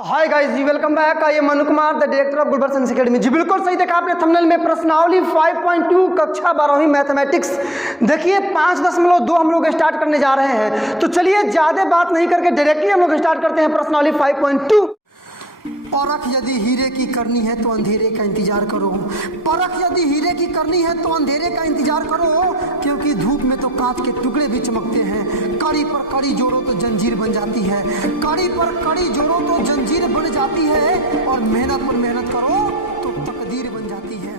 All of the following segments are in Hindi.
हाय गाइस जी, welcome back. I am Manu Kumar, the director of Gulbarga science academy. जी बिल्कुल सही देखा आपने थंबनेल में। प्रश्नावली 5.2 कक्षा 12वीं मैथमेटिक्स। देखिए 5.2 हम लोग स्टार्ट करने जा रहे हैं, तो चलिए ज़्यादा बात नहीं करके डायरेक्टली हम लोग स्टार्ट करते हैं प्रश्नावली 5.2। परख यदि हीरे की करनी है तो अंधेरे का इंतजार करो। परख यदि हीरे की करनी है तो अंधेरे का इंतजार करो, क्योंकि धूप में तो कांच के टुकड़े भी चमकते हैं। कड़ी पर कड़ी जोड़ो तो जंजीर बन जाती है। कड़ी पर कड़ी जोड़ो तो जंजीर बन जाती है, और मेहनत पर मेहनत करो तो तकदीर बन जाती है।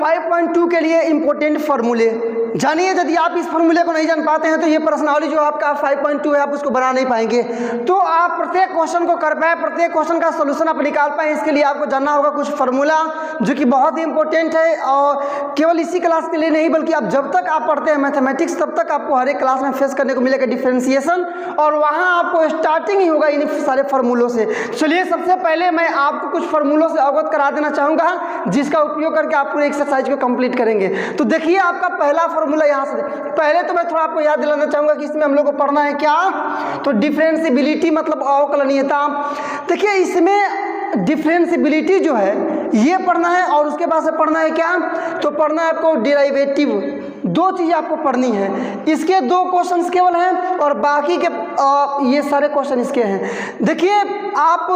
5.2 के लिए इंपॉर्टेंट फार्मूले जानिए। यदि आप इस फार्मूले को नहीं जान पाते हैं तो ये प्रश्नावली जो आपका 5.2 है आप उसको बना नहीं पाएंगे। तो आप प्रत्येक क्वेश्चन को कर पाए, प्रत्येक क्वेश्चन का सोल्यूशन आप निकाल पाए, इसके लिए आपको जानना होगा कुछ फार्मूला जो कि बहुत ही इंपॉर्टेंट है। और केवल इसी क्लास के लिए नहीं, बल्कि आप जब तक आप पढ़ते हैं मैथमेटिक्स तब तक आपको हर एक क्लास में फेस करने को मिलेगा डिफरेंशिएशन, और वहाँ आपको स्टार्टिंग ही होगा इन सारे फार्मूलों से। चलिए सबसे पहले मैं आपको कुछ फार्मूलों से अवगत करा देना चाहूँगा, जिसका उपयोग करके आप पूरे एक्सरसाइज को कंप्लीट करेंगे। तो देखिए आपका पहला फार्मूला यहाँ से, पहले तो मैं थोड़ा आपको याद दिलाना चाहूँगा कि इसमें हम लोग को पढ़ना है क्या, तो डिफरेंशिएबिलिटी मतलब अवकलनीयता। देखिए इसमें डिफरेंशिएबिलिटी जो है ये पढ़ना है, और उसके बाद से पढ़ना है क्या, तो पढ़ना है आपको डेरिवेटिव। दो चीज़ें आपको पढ़नी है। इसके दो क्वेश्चंस केवल हैं, और बाकी के ये सारे क्वेश्चन इसके हैं। देखिए आप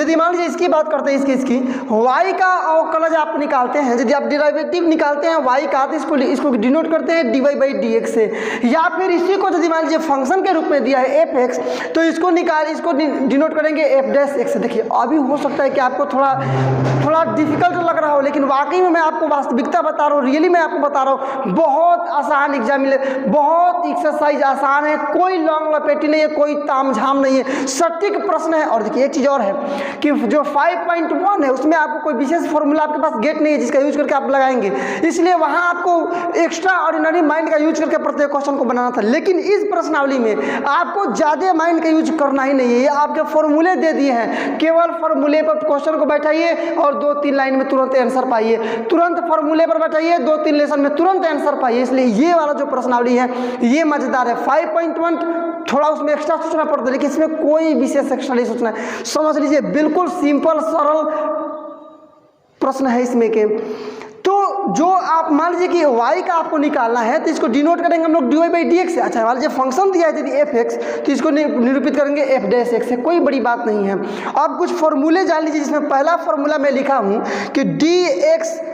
यदि मान लीजिए इसकी बात करते हैं, इसकी y का अवकलज आप निकालते हैं, यदि आप डेरिवेटिव निकालते हैं y का, तो इसको डिनोट करते हैं dy/dx से। या फिर इसी को यदि मान लीजिए फंक्शन के रूप में दिया है fx, तो इसको डिनोट करेंगे f'(x) से। देखिए अभी हो सकता है कि आपको थोड़ा डिफिकल्ट लग रहा हो, लेकिन वाकई में मैं आपको वास्तविकता बता रहा हूँ, रियली मैं आपको बता रहा हूँ, बहुत आसान एग्जाम मिले, बहुत एक्सरसाइज आसान है, कोई लॉन्ग लपेटी नहीं है, कोई तामझाम नहीं है, सटीक प्रश्न है। और देखिए एक चीज़ और है कि जो 5.1 है उसमें आपको कोई विशेष फॉर्मूला आपके पास गेट नहीं है जिसका यूज करके आप लगाएंगे, इसलिए वहाँ आपको एक्स्ट्रा ऑर्डिनरी माइंड का यूज करके प्रत्येक क्वेश्चन को बनाना था। लेकिन इस प्रश्नावली में आपको ज़्यादा माइंड का यूज करना ही नहीं है, ये आपके फॉर्मूले दे दिए हैं, केवल फॉर्मूले पर क्वेश्चन को बैठाइए और 2-3 लाइन में तुरंत आंसर पाइए, तुरंत फॉर्मूले पर बैठाइए, 2-3 लेसन में तुरंत आंसर पाइए। इसलिए ये वाला जो प्रश्नावली है ये मजेदार है। 5.1 थोड़ा उसमें एक्स्ट्रा सोचना पड़ता है, लेकिन इसमें कोई विशेष एक्स्ट्रा नहीं सोचना है। समझ लीजिए बिल्कुल सिंपल सरल प्रश्न है इसमें के। तो जो आप मान लीजिए कि y का आपको निकालना है, तो इसको डिनोट करेंगे हम लोग dy/dx से। अच्छा मान लीजिए फंक्शन दिया है यदि fx, तो इसको निरूपित करेंगे f'(x) से। कोई बड़ी बात नहीं है। अब कुछ फॉर्मूले जान लीजिए, जिसमें पहला फॉर्मूला मैं लिखा हूँ कि dx⁴n/dx।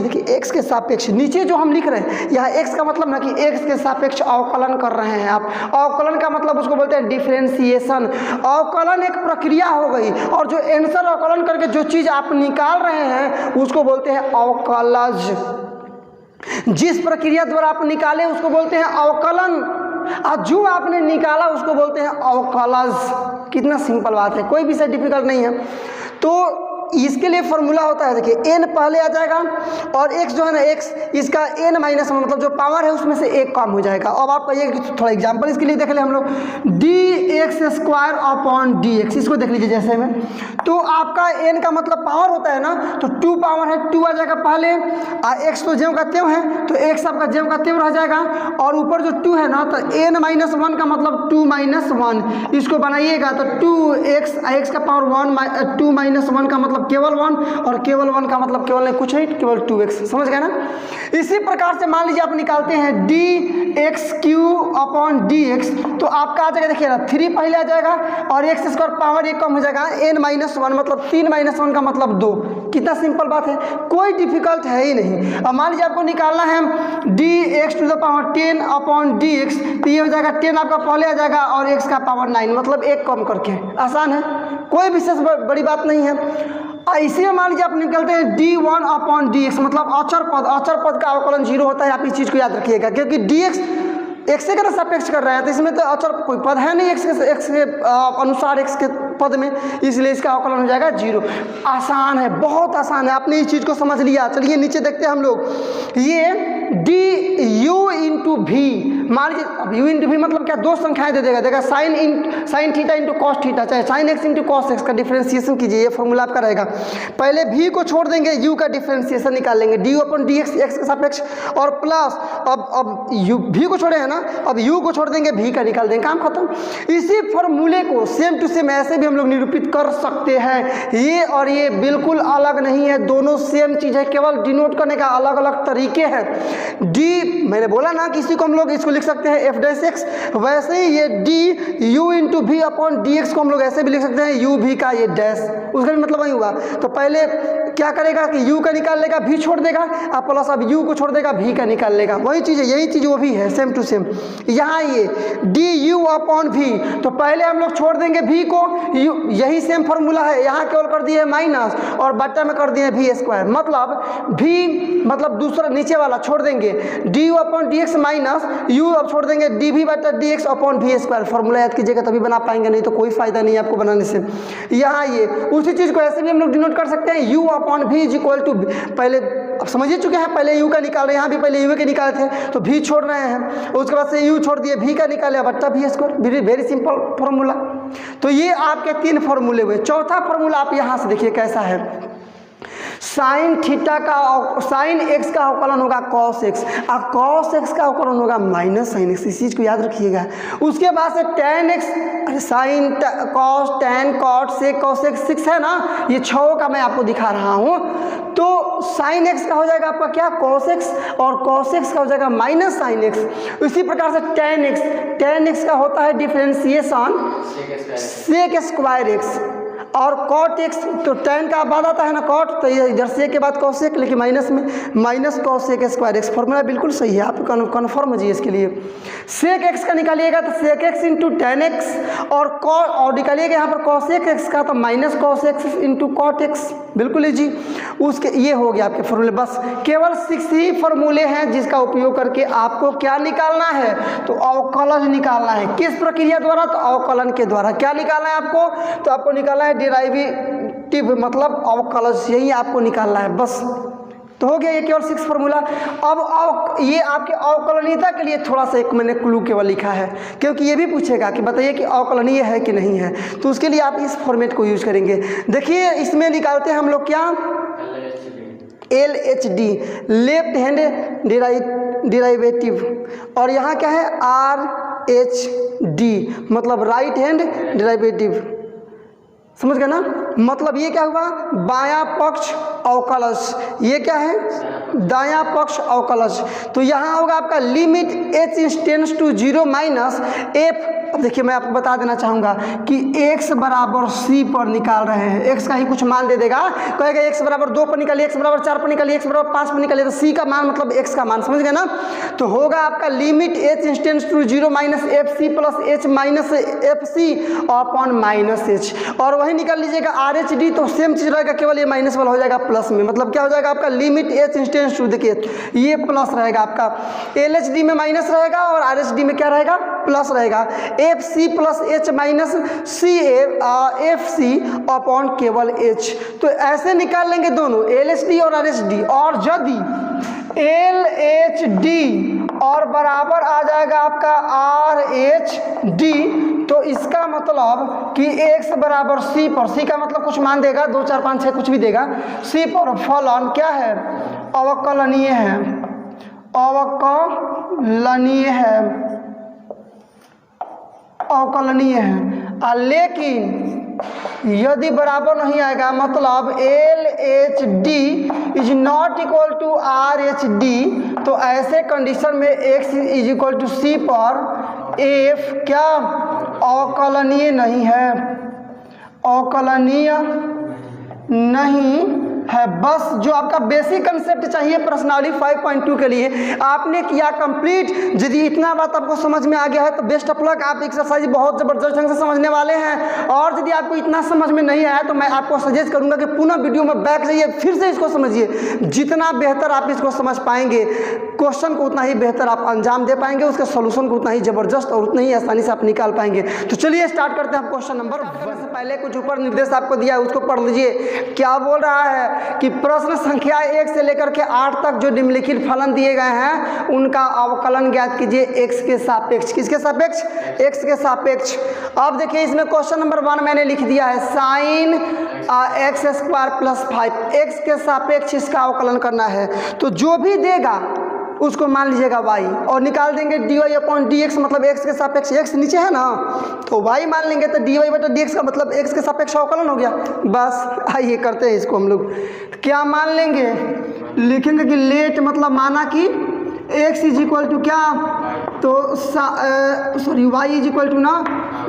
देखिए x के सापेक्ष, नीचे जो हम लिख रहे हैं यहाँ x का मतलब ना कि x के सापेक्ष अवकलन कर रहे हैं आप। अवकलन का मतलब उसको बोलते हैं डिफरेंशिएशन। अवकलन एक प्रक्रिया हो गई, और जो आंसर अवकलन करके जो चीज़ आप निकाल रहे हैं उसको बोलते हैं अवकलज। जिस प्रक्रिया द्वारा आप निकाले उसको बोलते हैं अवकलन, और जो आपने निकाला उसको बोलते हैं अवकलज। कितना सिंपल बात है, कोई विषय डिफिकल्ट नहीं है। तो इसके लिए फॉर्मूला होता है, देखिए n पहले आ जाएगा, और x जो है ना x, इसका n माइनस मतलब जो पावर है उसमें से एक कम हो जाएगा। अब आप कहिए कि थोड़ा एग्जांपल इसके लिए देख ले हम लोग, dx²/dx, इसको देख लीजिए जैसे में। तो आपका n का मतलब पावर होता है ना, तो 2 पावर है, 2 आ जाएगा पहले, और x तो ज्यों का त्यों है, तो x आपका ज्यों का त्यों रह जाएगा, और ऊपर जो 2 है ना, तो n-1 का मतलब 2-1, इसको बनाइएगा तो 2x, x का पावर 1, 2-1 का मतलब केवल 1, और केवल 1 का मतलब केवल नहीं कुछ नहीं, केवल 2x। समझ गए ना। इसी प्रकार से मान लीजिए आप निकालते हैं dx3/dx, तो आपका आ जाएगा, देखिए ना 3 पहले आ जाएगा, और x² पावर 1 कम हो जाएगा, n-1 मतलब 3-1 का मतलब 2। कितना सिंपल बात है, कोई डिफिकल्ट है ही नहीं। अब मान लीजिए आपको निकालना है dx⁻10/dx, तो ये हो जाएगा 10 आपका पहले आ जाएगा, और x का पावर 9 मतलब 1 कम करके। आसान है, कोई विशेष बड़ी बात नहीं है। इसी में मान लीजिए आप निकलते हैं d1/dx, मतलब अचर पद का अवकलन 0 होता है। आप इस चीज़ को याद रखिएगा, क्योंकि dx x से का सापेक्ष कर रहा है, तो इसमें तो अचर कोई पद है नहीं x के अनुसार, x के पद में, इसलिए इसका अवकलन हो जाएगा 0। आसान है, बहुत आसान है, आपने इस चीज़ को समझ लिया। चलिए नीचे देखते हैं हम लोग, ये du × v मान लीजिए अब u इंटू वी मतलब क्या, दो संख्याएं दे देगा, देखा sine theta into cos theta, चाहे sine x into cos x का डिफरेंशिएशन कीजिए, ये फॉर्मूला आपका रहेगा। पहले v को छोड़ देंगे, u का डिफरेंशिएशन निकाल लेंगे, डी अपन डी एक्स एक्स के सापेक्ष, और प्लस अब v को छोड़े है ना, अब u को छोड़ देंगे, v का निकाल देंगे, काम खत्म। इसी फॉर्मूले को सेम टू सेम ऐसे भी हम लोग निरूपित कर सकते हैं। ये और ये बिल्कुल अलग नहीं है, दोनों सेम चीज़ है, केवल डिनोट करने का अलग अलग तरीके हैं। डी मैंने बोला ना कि इसी को हम लोग इसको लिख सकते हैं एफ डैश एक्स, वैसे ही ये डी यू इंटू भी अपॉन डी एक्स को हम लोग ऐसे भी लिख सकते हैं यू भी का ये डैश, उसका भी मतलब वही हुआ। तो पहले क्या करेगा कि u का निकाल लेगा, v छोड़ देगा, अब प्लस अब u को छोड़ देगा, v का निकाल लेगा, वही चीज़ है, यही चीज़ वो भी है, सेम टू सेम। यहाँ ये डी यू अपॉन भी, तो पहले हम लोग छोड़ देंगे v को, यही सेम फॉर्मूला है, यहाँ केवल कर दिए माइनस और बट्टा में कर दिए v स्क्वायर, मतलब v मतलब दूसरा नीचे वाला छोड़ देंगे, d u upon d x minus u, अब छोड़ देंगे डी वी बट्टा d x upon v square. Formula याद कीजिएगा तभी बना पाएंगे, नहीं तो कोई फायदा नहीं है आपको बनाने से। यहाँ ये उसी चीज़ को ऐसे भी हम लोग डिनोट कर सकते हैं, u अपॉन भी इज इक्वल टू, पहले अब समझ ही चुके हैं, पहले u का निकाल रहे हैं, यहाँ भी पहले u के निकाले थे तो v छोड़ रहे हैं, उसके बाद से u छोड़ दिए, v का निकाले बट्टा v square, very simple formula. तो ये आपके 3 फॉर्मूले हुए। चौथा फॉर्मूला आप यहाँ से देखिए कैसा है, साइन थीटा का साइन एक्स का अवकलन होगा कॉस एक्स, और कॉस एक्स का अवकलन होगा माइनस साइन एक्स, इस चीज़ को याद रखिएगा। उसके बाद से tan x sine cos tan cot से कॉस एक्स 6 है ना, ये 6 का मैं आपको दिखा रहा हूँ। तो साइन एक्स का हो जाएगा आपका क्या, कॉस एक्स, और कॉस एक्स का हो जाएगा माइनस साइन एक्स। इसी प्रकार से टेन एक्स का होता है डिफरेंशिएशन सेक स्क्वायर एक्स, और कॉट एक्स तो टेन का बाद आता है ना कॉट, तो ये इधर से के बाद कॉसेक, लेकिन माइनस में minus cosec square x, formula बिल्कुल सही है, आप कन्फर्म है इसके लिए। सेक एक्स का निकालिएगा तो sec x into tan x, और निकालिएगा यहाँ पर कॉसेक एक्स का तो minus cos x into cot x, बिल्कुल ही जी। उसके ये हो गया आपके फॉर्मूले। बस केवल 6 ही फॉर्मूले हैं जिसका उपयोग करके आपको क्या निकालना है, तो अवकलन निकालना है। किस प्रक्रिया द्वारा, तो अवकलन के द्वारा। क्या निकालना है आपको, तो आपको निकालना है डेरिवेटिव मतलब अवकलज, यही आपको निकालना है बस। तो हो गया ये केवल 6 फॉर्मूला। अब ये आपके अवकलनीयता के लिए थोड़ा सा एक मैंने क्लू केवल लिखा है, क्योंकि ये भी पूछेगा कि बताइए कि अवकलनीय है कि नहीं है, तो उसके लिए आप इस फॉर्मेट को यूज करेंगे। देखिए इसमें निकालते हैं हम लोग क्या, LHD लेफ्ट हैंड डेरिवेटिव, और यहाँ क्या है RHD मतलब राइट हैंड डेरिवेटिव, समझ गए ना। मतलब ये क्या हुआ, बायां पक्ष अवकलज, ये क्या है दायां पक्ष अवकलज। तो यहाँ होगा आपका limit h tends to 0 minus f। अब देखिए मैं आपको बता देना चाहूँगा कि x बराबर c पर निकाल रहे हैं, x का ही कुछ मान दे देगा, कहेगा x बराबर 2 पर निकालिए, x बराबर 4 पर निकालिए, x बराबर 5 पर निकालिए, तो c का मान मतलब x का मान, समझ गए ना। तो होगा आपका limit h tends to 0 minus f c plus h minus f c upon minus h, और वही निकाल लीजिएगा RHD, तो सेम चीज़ रहेगा, केवल ये माइनस वाला हो जाएगा प्लस में। मतलब क्या हो जाएगा आपका लिमिट h टेंड्स टू, देखिए ये प्लस रहेगा आपका, LHD में माइनस रहेगा और RHD में क्या रहेगा, प्लस रहेगा। F c plus h minus c f c upon केवल एच, तो ऐसे निकाल लेंगे दोनों LHD और RHD। और यदि LHD और बराबर आ जाएगा आपका RHD, तो इसका मतलब कि x बराबर c पर, c का मतलब कुछ मान देगा, 2 4 5 6 कुछ भी देगा, c पर फलन क्या है, अवकलनीय है, अवकलनीय है, अवकलनीय है। लेकिन यदि बराबर नहीं आएगा, मतलब LHD is not equal to RHD, तो ऐसे कंडीशन में x is equal to c पर f क्या अवकलनीय नहीं है, अवकलनीय नहीं है। बस जो आपका बेसिक कंसेप्ट चाहिए प्रश्नावली 5.2 के लिए आपने किया कंप्लीट। यदि इतना बात आपको समझ में आ गया है तो बेस्ट ऑफ लक, आप एक्सरसाइज बहुत ज़बरदस्त ढंग से समझने वाले हैं। और यदि आपको इतना समझ में नहीं आया तो मैं आपको सजेस्ट करूंगा कि पुनः वीडियो में बैक जाइए, फिर से इसको समझिए, जितना बेहतर आप इसको समझ पाएंगे क्वेश्चन को उतना ही बेहतर आप अंजाम दे पाएंगे, उसके सोल्यूशन को उतना ही ज़बरदस्त और उतनी ही आसानी से आप निकाल पाएंगे। तो चलिए स्टार्ट करते हैं। क्वेश्चन नंबर 1 से पहले कुछ ऊपर निर्देश आपको दिया है, उसको पढ़ लीजिए। क्या बोल रहा है कि प्रश्न संख्या 1 से लेकर के 8 तक जो निम्नलिखित फलन दिए गए हैं उनका अवकलन ज्ञात कीजिए x के सापेक्ष। किसके सापेक्ष? x के सापेक्ष। अब देखिए इसमें क्वेश्चन नंबर 1 मैंने लिख दिया है sign x square plus 5, x के सापेक्ष इसका अवकलन करना है। तो जो भी देगा उसको मान लीजिएगा y और निकाल देंगे dy अपॉन dx, मतलब x के सापेक्ष, x नीचे है ना तो y मान लेंगे तो dy बटा dx का मतलब x के सापेक्ष अवकलन हो गया। बस आइए करते हैं इसको हम लोग। क्या मान लेंगे? लिखेंगे कि लेट मतलब माना कि x इज इक्वल टू क्या, तो sorry y is equal to ना,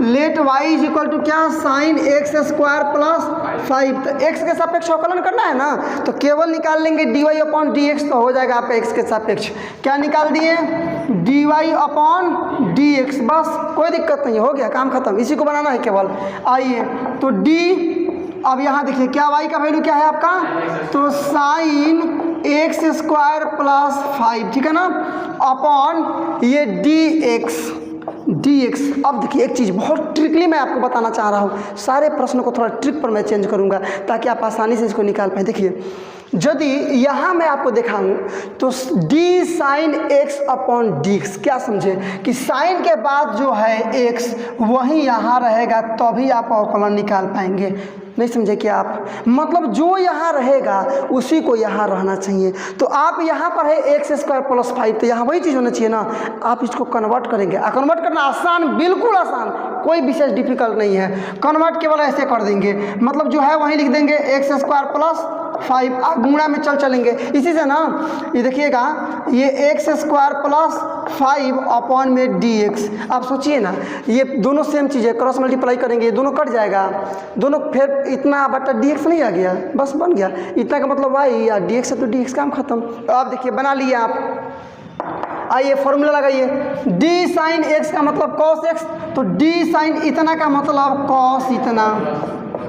let y is equal to क्या, साइन एक्स स्क्वायर प्लस 5। तो x के सापेक्ष अवकलन करना है ना तो केवल निकाल लेंगे dy अपॉन dx, तो हो जाएगा आपका x के सापेक्ष। क्या निकाल दिए? dy upon dx। बस कोई दिक्कत नहीं, हो गया काम खत्म, इसी को बनाना है केवल। आइए तो d, अब यहाँ देखिए क्या y का वैल्यू क्या है आपका, तो साइन एक्स स्क्वायर प्लस 5, ठीक है ना, अपॉन ये dx। अब देखिए एक चीज़ बहुत ट्रिकली मैं आपको बताना चाह रहा हूँ, सारे प्रश्नों को थोड़ा ट्रिक पर मैं चेंज करूँगा ताकि आप आसानी से इसको निकाल पाएँ। देखिए यदि यहाँ मैं आपको दिखाऊँ तो d sine x upon dx, क्या समझे कि साइन के बाद जो है x वही यहाँ रहेगा तभी आप अवकलन निकाल पाएंगे। नहीं समझे क्या आप? मतलब जो यहाँ रहेगा उसी को यहाँ रहना चाहिए। तो आप यहाँ पर है एक्स स्क्वायर प्लस 5, तो यहाँ वही चीज़ होना चाहिए ना। आप इसको कन्वर्ट करेंगे, कन्वर्ट करना आसान, बिल्कुल आसान, कोई विशेष डिफिकल्ट नहीं है। कन्वर्ट केवल ऐसे कर देंगे, मतलब जो है वही लिख देंगे एक्स स्क्वायर प्लस 5, आप गुणा में चलेंगे इसी से ना। ये देखिएगा ये एक्स स्क्वायर प्लस 5 अपॉन में dx। आप सोचिए ना ये दोनों सेम चीज़ है, क्रॉस मल्टीप्लाई करेंगे ये दोनों कट जाएगा, दोनों फिर इतना बटा dx नहीं आ गया, बस बन गया इतना का मतलब y या dx है तो dx काम खत्म। तो आप देखिए बना लिए आप। आइए फॉर्मूला लगाइए, d साइन x का मतलब cos x, तो d साइन इतना का मतलब cos इतना।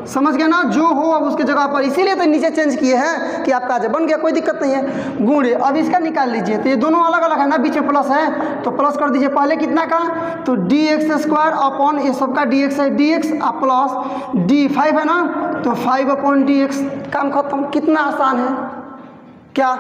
समझ गया ना, जो हो अब उसके जगह पर, इसीलिए तो नीचे चेंज किए हैं कि आपका बन गया, कोई दिक्कत नहीं है। गुणे अब इसका निकाल लीजिए, तो ये दोनों अलग अलग है ना, बीच में प्लस है तो प्लस कर दीजिए। पहले कितना का, तो dx स्क्वायर अपॉन ये सबका dx है dx प्लस d5 है ना, तो 5 अपॉन dx, काम खत्म। कितना आसान है क्या?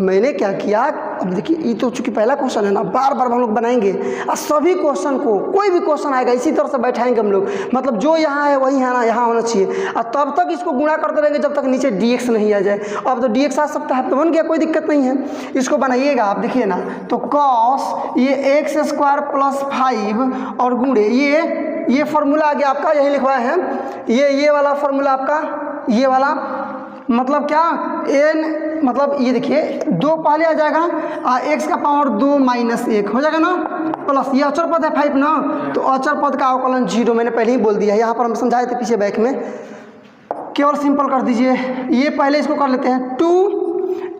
मैंने क्या किया, अब देखिए ये तो चूंकि पहला क्वेश्चन है ना, बार बार हम लोग बनाएंगे और सभी क्वेश्चन को, कोई भी क्वेश्चन आएगा इसी तरह से बैठाएंगे हम लोग, मतलब जो यहाँ है वही है ना यहाँ होना चाहिए, और तब तक इसको गुणा करते रहेंगे जब तक नीचे dx नहीं आ जाए। अब तो dx आ सकता है तो बन गया, कोई दिक्कत नहीं है। इसको बनाइएगा आप देखिए ना, तो cos ये एक्स स्क्वायर प्लस 5 और गुणे ये फार्मूला आ गया आपका, यही लिखवाए हैं, ये वाला फार्मूला आपका, ये वाला मतलब क्या, n मतलब ये देखिए 2 पहले आ जाएगा, x का पावर 2 माइनस 1 हो जाएगा ना, प्लस ये अचर पद है 5 ना, तो अचर पद का अवकलन 0, मैंने पहले ही बोल दिया है, यहाँ पर हम समझाए थे पीछे बैक में। केवल सिंपल कर दीजिए, ये पहले इसको कर लेते हैं, 2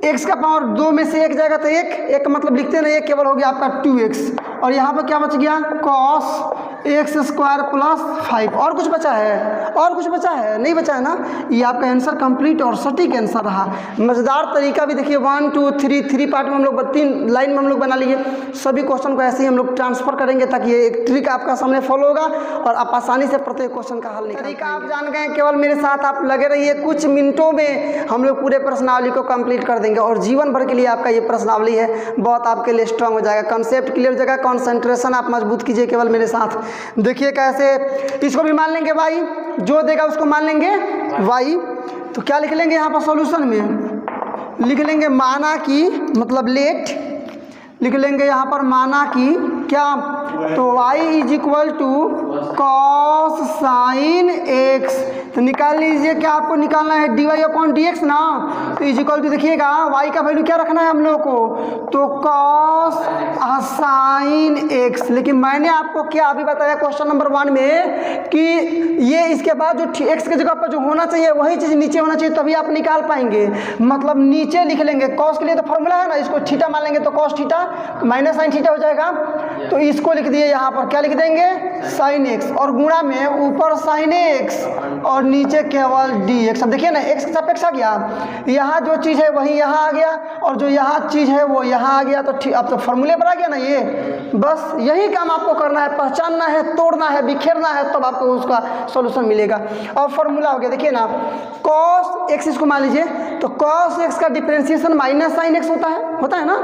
x का पावर 2 में से 1 जाएगा तो 1 मतलब लिखते नहीं, 1 केवल हो गया आपका 2x, और यहाँ पर क्या बच गया, cos एक्स स्क्वायर प्लस 5। और कुछ बचा है? और कुछ बचा है? नहीं बचा है ना। ये आपका आंसर कंप्लीट और सटीक आंसर रहा। मज़ेदार तरीका भी देखिए, 1 2 3 पार्ट में हम लोग 3 लाइन में हम लोग बना लिए। सभी क्वेश्चन को ऐसे ही हम लोग ट्रांसफर करेंगे ताकि ये एक ट्रिक आपका सामने फॉलो होगा और आप आसानी से प्रत्येक क्वेश्चन का हल निकाल तरीका आप जान गए। केवल मेरे साथ आप लगे रहिए, कुछ मिनटों में हम लोग पूरे प्रश्नावली को कंप्लीट कर देंगे और जीवन भर के लिए आपका ये प्रश्नावली है बहुत आपके लिए स्ट्रांग हो जाएगा। कंसेप्ट क्लियर हो जाएगा, कॉन्सेंट्रेशन आप मजबूत कीजिए केवल मेरे साथ। देखिए कैसे, इसको भी मान लेंगे y, जो देगा उसको मान लेंगे y। तो क्या लिख लेंगे यहाँ पर सॉल्यूशन में, लिख लेंगे माना कि, मतलब लेट लिख लेंगे यहाँ पर माना कि क्या, तो y is equal to cos sine x। तो निकाल लीजिए, क्या आपको निकालना है dy अपॉन dx ना, तो इज इक्वल टू देखिएगा y का वैल्यू क्या रखना है हम लोग को, तो कॉस साइन x। लेकिन मैंने आपको क्या अभी बताया क्वेश्चन नंबर 1 में कि ये इसके बाद जो x के जगह पर जो होना चाहिए वही चीज़ नीचे होना चाहिए, तभी आप निकाल पाएंगे। मतलब नीचे लिख लेंगे, कॉस के लिए तो फॉर्मूला है ना, इसको थीटा मान लेंगे तो cos theta minus sine theta हो जाएगा। तो इसको लिख दिए यहाँ पर, क्या लिख देंगे, साइन x और गुणा में ऊपर sin x और नीचे केवल dx। अब देखिए ना x के सापेक्ष आ गया, यहाँ जो चीज़ है वही यहाँ आ गया और जो यहाँ चीज़ है वो यहाँ आ गया। तो ठीक, अब तो फॉर्मूले पर आ गया ना ये। बस यही काम आपको करना है, पहचानना है, तोड़ना है, बिखेरना है, तब आपको उसका सॉल्यूशन मिलेगा। और फॉर्मूला हो गया, देखिए ना cos x, इसको मान लीजिए तो cos x का डिफरेंशिएशन माइनस साइन x होता है ना।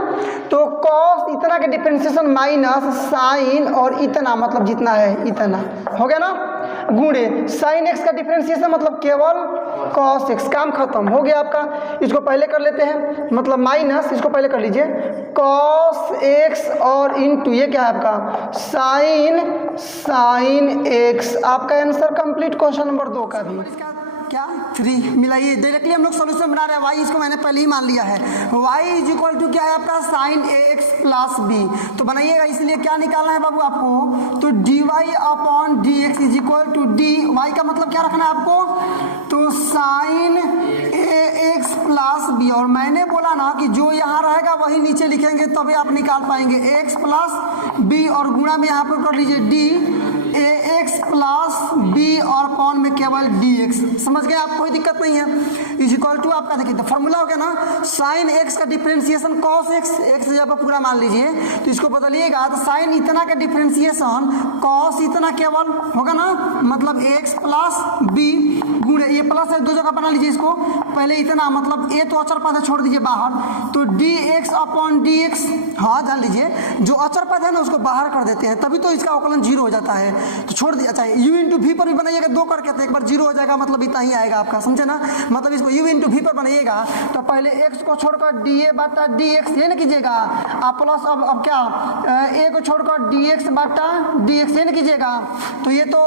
तो cos इतना के डिफरेंशिएशन माइनस साइन और इतना मतलब जितना है इतना हो गया ना, गुणे साइन x का डिफरेंशिएशन मतलब केवल cos x। काम खत्म हो गया आपका। इसको पहले कर लेते हैं, मतलब माइनस, इसको पहले कर लीजिए cos x और इंटू ये क्या है आपका साइन x। आपका आंसर कंप्लीट क्वेश्चन नंबर 2 का भी क्या 3 मिलाइए। डायरेक्टली हम लोग सॉल्यूशन बना रहे हैं। y इसको मैंने पहले ही मान लिया है, y इज इक्वल टू क्या है आपका साइन ax प्लस b। तो बनाइएगा, इसलिए क्या निकालना है बाबू आपको, तो dy upon dx is equal to dy का मतलब क्या रखना है आपको, तो साइन ax प्लस b। और मैंने बोला ना कि जो यहाँ रहेगा वही नीचे लिखेंगे तभी आप निकाल पाएंगे, x प्लस b और गुणा में यहाँ पर कर लीजिए d ax प्लस b और अपॉन में केवल dx। समझ गए आप, कोई दिक्कत नहीं है। इज इक्वल टू आपका देखिए तो फॉर्मूला हो गया ना, साइन x का डिफरेंशिएशन cos x जब आप पूरा मान लीजिए तो इसको बदलिएगा तो साइन इतना का डिफरेंशिएशन cos इतना केवल होगा ना, मतलब x प्लस b गुणे ये प्लस है, दो जगह बना लीजिए इसको, पहले इतना मतलब a तो अचर पद है छोड़ दीजिए बाहर, तो dx अपॉन dx। हाँ जान लीजिए जो अचर पद है ना उसको बाहर कर देते हैं तभी तो इसका अवकलन 0 हो जाता है। तो छोड़ दिया, अच्छा u इंटू वी पर भी बनाइएगा 2 करके, तो एक बार 0 हो जाएगा, मतलब इतना ही आएगा आपका, समझे ना। मतलब इसको u इंटू वी पर बनाइएगा तो पहले x को छोड़कर dA बटा dx ये ना कीजिएगा आप, प्लस अब क्या a को छोड़कर dx बटा dx ये ना कीजिएगा, तो ये तो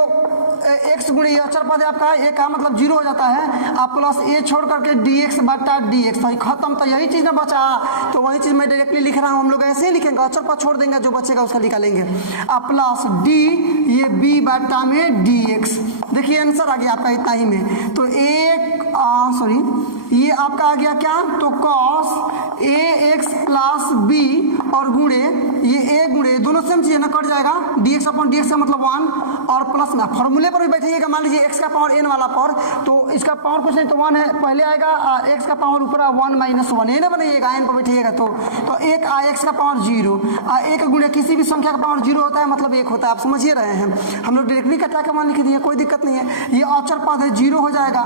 x गुणे ये अचर पद है आपका, a का मतलब 0 हो जाता है, आप प्लस a छोड़ करके dx बटा dx, तो खत्म। तो यही चीज़ ना बचा, तो वही चीज़ मैं डायरेक्टली लिख रहा हूँ, हम लोग ऐसे ही लिखेंगे, अचर पद छोड़ देंगे, जो बचेगा उसका निकालेंगे। आप प्लस d ये b बटा में dx। देखिए आंसर आ गया आपका इतना ही में, तो ये आपका आ गया क्या, तो cos ax प्लस b और गुणे ये a गुणे दोनों सेम चीज़ है ना, कट जाएगा, dx अपॉन dx का मतलब 1 और प्लस में फॉर्मूले पर भी बैठिएगा, मान लीजिए x का पावर n वाला पावर, तो इसका पावर कुछ नहीं तो 1 है, पहले आएगा x का पावर ऊपर 1 माइनस 1 ये ना बनाइएगा, n पर बैठिएगा तो एक x का पावर 0 1 गुणे किसी भी संख्या का पावर 0 होता है मतलब 1 होता है, आप समझिए रहे हैं। हम लोग डायरेक्टली कटा के मान लिख दिए, कोई दिक्कत नहीं है। ये अचर पद है 0 हो जाएगा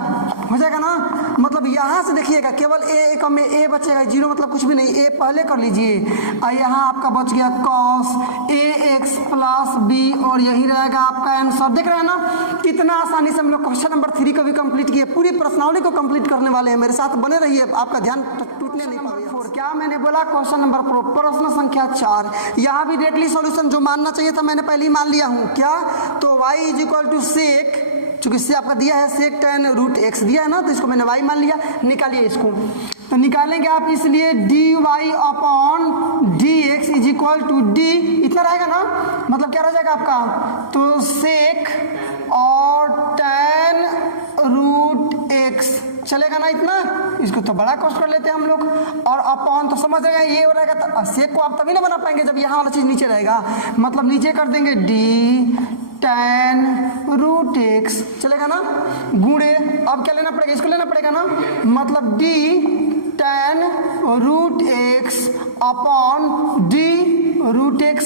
ना, मतलब यहाँ से देखिएगा केवल a कम में a बचेगा, 0 मतलब कुछ भी नहीं, a पहले कर लीजिए, यहाँ आपका बच गया cos ax प्लस b और यही रहेगा आपका आंसर। देख रहे हैं ना कितना आसानी से हम लोग क्वेश्चन नंबर 3 को भी कंप्लीट किए, पूरी प्रश्नावली को कंप्लीट करने वाले हैं, मेरे साथ बने रहिए, आपका ध्यान टूटने नहीं पाएगा। क्या मैंने बोला, क्वेश्चन नंबर 4 प्रश्न संख्या 4, यहाँ भी डायरेक्टली सॉल्यूशन जो मानना चाहिए था मैंने पहले ही मान लिया हूँ, क्या, तो y इज इक्वल टू सेक, चूंकि इससे आपका दिया है सेक tan रूट x दिया है ना, तो इसको मैंने y मान लिया, निकालिए इसको, तो निकालेंगे आप, इसलिए dy upon dx is equal to d इतना रहेगा ना, मतलब क्या रह जाएगा आपका, तो सेक और tan रूट x चलेगा ना इतना, इसको तो बड़ा कॉस्ट कर लेते हैं हम लोग, और अपॉन तो समझ रहेगा ये हो रहेगा, तो सेक को आप तभी ना बना पाएंगे जब यहाँ वाला चीज़ नीचे रहेगा, मतलब नीचे कर देंगे d tan रूट x चलेगा ना, गुणे अब क्या लेना पड़ेगा, इसको लेना पड़ेगा ना, मतलब d tan root x upon d root x,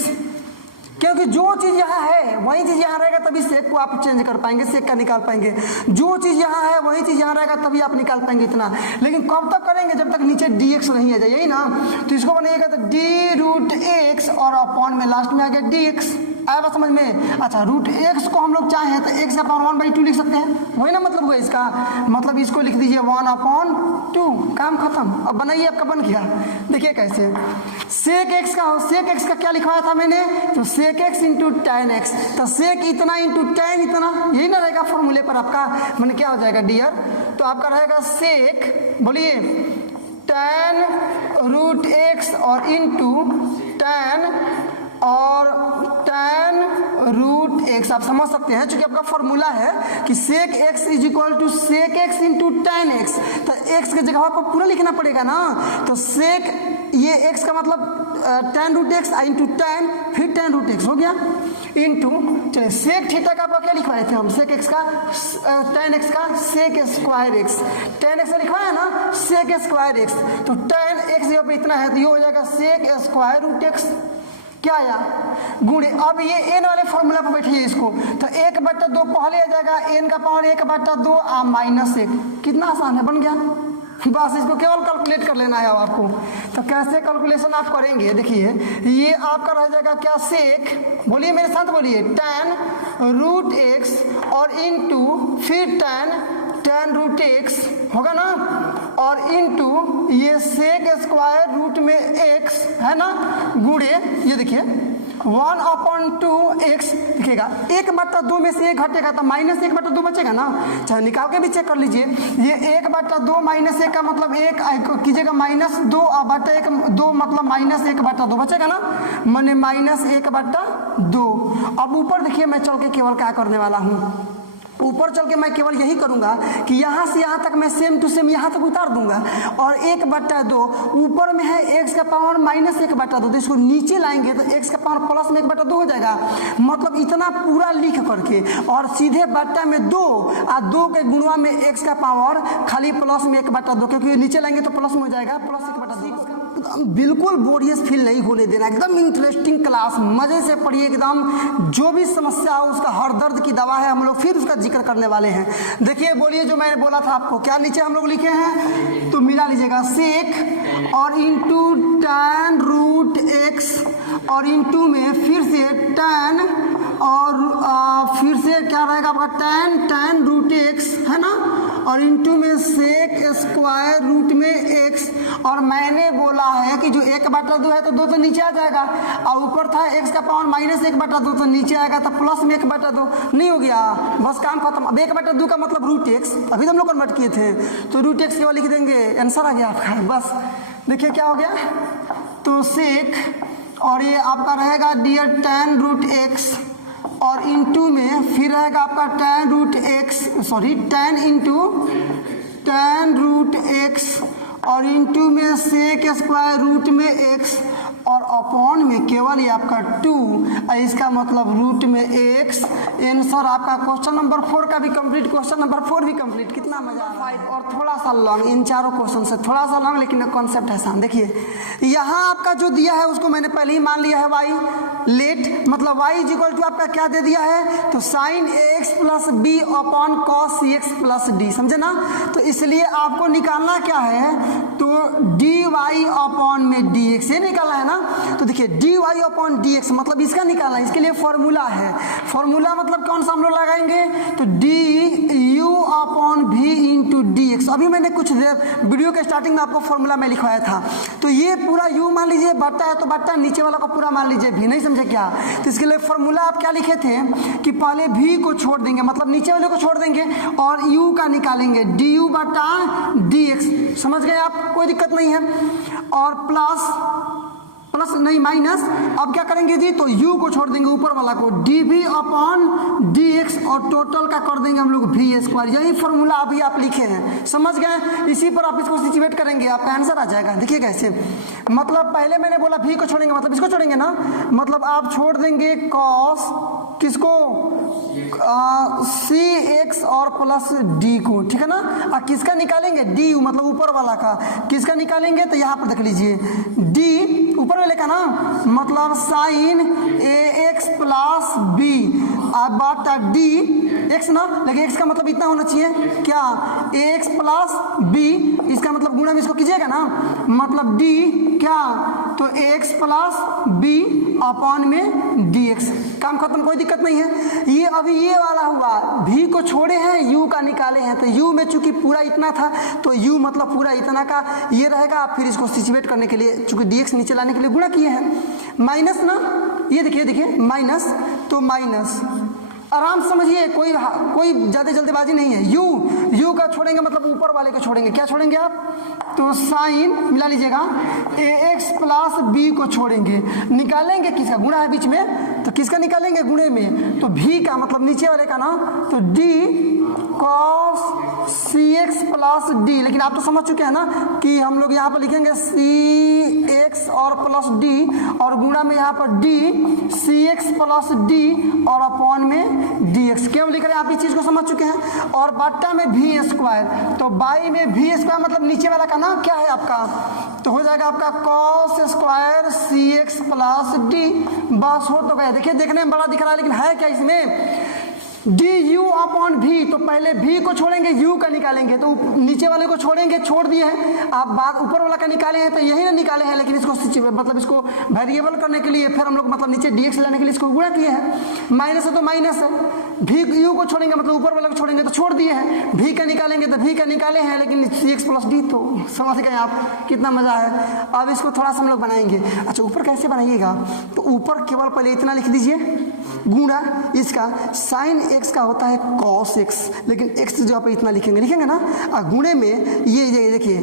क्योंकि जो चीज़ यहाँ है वही चीज़ यहाँ रहेगा तभी सेक को आप चेंज कर पाएंगे, सेक का निकाल पाएंगे, जो चीज़ यहाँ है वही चीज़ यहाँ रहेगा तभी आप निकाल पाएंगे इतना। लेकिन कब तक करेंगे, जब तक नीचे dx नहीं आ जाए, यही ना, तो इसको बनेगा तो d रूट x और अपॉन में लास्ट में आ गया dx, आएगा समझ में। अच्छा रूट x को हम लोग चाहें तो x अपॉन 1/2 लिख सकते हैं, वही ना मतलब हुआ इसका, मतलब इसको लिख दीजिए 1/2, काम खत्म। अब बनाइए, आपका बन गया, देखिए कैसे, सेक x का हो, सेक x का क्या लिखवाया था मैंने, तो सेक x इंटू tan x, तो सेक इतना इंटू tan इतना, यही ना रहेगा फॉर्मूले पर आपका, मैंने क्या हो जाएगा डियर, तो आपका रहेगा सेक, बोलिए tan रूट x और इंटू tan और tan रूट x, आप समझ सकते हैं चूंकि आपका फॉर्मूला है कि sec x is equal to sec x into tan x, तो x के जगह पर पूरा लिखना पड़ेगा ना, तो सेक ये x का मतलब tan root x into tan फिर tan रूट x हो गया, इंटू, चलिए सेक थीटा का आपको क्या लिखवाए थे हम, सेक एक्स का tan x का sec square x, tan x लिखवाया ना सेक स्क्वायर एक्स, तो tan x यहाँ पे इतना है तो ये हो जाएगा सेक स्क्वायर रूट एक्स, क्या आया गुणे, अब ये n वाले फॉर्मूला पर बैठिए इसको, तो 1/2 पहले आ जाएगा n का पावर 1/2 -1, कितना आसान है, बन गया, बस इसको केवल कैलकुलेट कर लेना है अब आपको। तो कैसे कैलकुलेशन आप करेंगे, देखिए ये आपका रह जाएगा क्या, सेक, बोलिए मेरे साथ बोलिए, tan रूट एक्स और इंटू फिर tan रूट एक्स होगा ना, और इंटू ये सेक स्क्वायर रूट में एक्स है ना, गुणे ये देखिए 1/2 एक्स दिखेगा, 1/2 में से 1 घटेगा तो -1/2 बचेगा ना, चाहे निकाल के भी चेक कर लीजिए, ये 1/2 -1 का मतलब 1 कीजिएगा -2/1 मतलब -1/2 बचेगा ना, मैंने -1/2। अब ऊपर देखिए मैं चल के केवल क्या करने वाला हूँ, ऊपर चल के मैं केवल यही करूंगा कि यहाँ से यहाँ तक मैं सेम टू सेम यहाँ तक उतार दूंगा, और 1/2 ऊपर में है x का पावर -1/2, तो इसको नीचे लाएंगे तो x का पावर प्लस में 1/2 हो जाएगा, मतलब इतना पूरा लिख करके और सीधे बट्टा में 2 और 2 के गुणवा में x का पावर खाली प्लस में 1/2, क्योंकि नीचे लाएंगे तो प्लस में हो जाएगा प्लस 1/2। बिल्कुल बोरियस फील नहीं होने देना, एकदम इंटरेस्टिंग क्लास, मजे से पढ़िए एकदम, जो भी समस्या हो उसका हर दर्द की दवा है, हम लोग फिर उसका जिक्र करने वाले हैं। देखिए बोलिए जो मैंने बोला था आपको, क्या नीचे हम लोग लिखे हैं, तो मिला लीजिएगा सेक और इंटू tan रूट एक्स और इंटू में फिर से tan और फिर से क्या रहेगा आपका tan रूट एक्स है ना, और इंटू में सेक स्क्वायर रूट में एक्स, और मैंने बोला है कि जो 1/2 है तो 2 तो नीचे आ जाएगा, और ऊपर था x का पावर -1/2 तो नीचे आएगा, तो प्लस में 1/2 नहीं हो गया, बस काम खत्म। अब 1/2 का मतलब रूट एक्स, अभी तो हम लोग कन्वर्ट किए थे, तो रूट एक्स केवल लिख देंगे, आंसर आ गया आपका। बस देखिए क्या हो गया, तो सेक और ये आपका रहेगा डियर tan रूट एक्स और इंटू में फिर रहेगा आपका tan root x, sorry tan into tan root x और इंटू में सेक स्क्वायर रूट में एक्स और अपॉन में केवल ये आपका 2, इसका मतलब रूट में एक्स। आंसर आपका क्वेश्चन नंबर 4 का भी कंप्लीट, क्वेश्चन नंबर 4 भी कंप्लीट। कितना मजा आ रहा है, और थोड़ा सा लॉन्ग, इन चारों क्वेश्चन से थोड़ा सा लॉन्ग, लेकिन कॉन्सेप्ट है आसान। देखिए यहाँ आपका जो दिया है उसको मैंने पहले ही मान लिया है वाई लेट, मतलब y इक्वल टू आपका क्या दे दिया है, तो sine ax plus b upon cos cx plus d, समझे ना। तो इसलिए आपको निकालना क्या है, तो dy अपॉन में dx, ये निकालना है ना। तो देखिए dy अपॉन dx मतलब इसका निकालना है, इसके लिए फॉर्मूला है। फॉर्मूला मतलब कौन सा हम लोग लगाएंगे, तो du upon v into dx। अभी मैंने कुछ वीडियो के स्टार्टिंग में आपको फॉर्मूला में लिखवाया था। तो ये पूरा u मान लीजिए, बट्टा है तो बट्टा, नीचे वाला को पूरा मान लीजिए v, नहीं समझे क्या। तो इसके लिए फॉर्मूला आप क्या लिखे थे कि पहले v को छोड़ देंगे, मतलब नीचे वाले को छोड़ देंगे, और u का निकालेंगे du बटा dx, समझ गए आप, कोई दिक्कत नहीं है। और प्लस नहीं माइनस, अब क्या करेंगे जी, तो u को छोड़ देंगे ऊपर वाला को, dv अपॉन dx और टोटल का कर देंगे हम लोग v स्क्वायर। यही फॉर्मूला अभी आप लिखे हैं, समझ गए। इसी पर आप इसको सिचुएट करेंगे, आपका आंसर आ जाएगा। देखिए कैसे, मतलब पहले मैंने बोला v को छोड़ेंगे, मतलब इसको छोड़ेंगे ना, मतलब आप छोड़ देंगे cos किसको, cx और प्लस d को, ठीक है ना। और किसका निकालेंगे, du मतलब ऊपर वाला का, किसका निकालेंगे, तो यहाँ पर देख लीजिए d ऊपर वाले का ना, मतलब साइन ax प्लस b बटा d x ना, लेकिन x का मतलब इतना होना चाहिए क्या, ax प्लस b, इसका मतलब गुणा में इसको कीजिएगा ना, मतलब d क्या, तो ax प्लस b अपॉन में dx, काम खत्म, कोई दिक्कत नहीं है। ये अभी ये वाला हुआ, v को छोड़े हैं, u का निकाले हैं, तो u में चूंकि पूरा इतना था तो u मतलब पूरा इतना का ये रहेगा। फिर इसको सिचुएट करने के लिए चूंकि dx नीचे लाने के लिए गुणा किए हैं, माइनस ना, ये देखिए देखिए माइनस, तो माइनस, आराम से समझिए, कोई ज़्यादा जल्दबाजी नहीं है। यू का छोड़ेंगे मतलब ऊपर वाले को छोड़ेंगे, क्या छोड़ेंगे आप, तो साइन मिला लीजिएगा ax प्लस बी को छोड़ेंगे, निकालेंगे किसका, गुणा है बीच में तो किसका निकालेंगे, गुणे में, तो भी का मतलब नीचे वाले का ना, तो d cos cx plus D. लेकिन आप तो समझ चुके हैं ना कि हम लोग यहाँ पर लिखेंगे cx और प्लस डी और गुणा में यहाँ पर d cx प्लस डी और अपॉन में dx। क्यों लिख रहे हैं आप इस चीज़ को समझ चुके हैं। और बट्टा में भी स्क्वायर, तो बाई में भी स्क्वायर मतलब नीचे वाला का ना क्या है आपका, तो हो जाएगा आपका cos square cx plus D. बस हो तो गया। देखिए देखने में बड़ा दिख रहा है लेकिन है क्या इसमें, डी यू अपॉन भी, तो पहले भी को छोड़ेंगे यू का निकालेंगे, तो नीचे वाले को छोड़ेंगे, छोड़ दिए हैं आप, बात ऊपर वाला का निकाले हैं तो यही ना निकाले हैं, लेकिन इसको मतलब इसको वेरिएबल करने के लिए फिर हम लोग मतलब नीचे dx लाने के लिए इसको गुणा किए हैं। माइनस है तो माइनस है, भी यू को छोड़ेंगे मतलब ऊपर वाले को छोड़ेंगे तो छोड़ दिए हैं, भी का निकालेंगे तो भी का निकाले हैं, लेकिन cx प्लस डी, तो समझ गए आप कितना मजा है। अब इसको थोड़ा सा हम लोग बनाएंगे। अच्छा ऊपर कैसे बनाइएगा, तो ऊपर केवल पहले इतना लिख दीजिए गुणा इसका साइन x का होता है cos x, लेकिन x जो आप इतना लिखेंगे ना, और गुणे में ये देखिए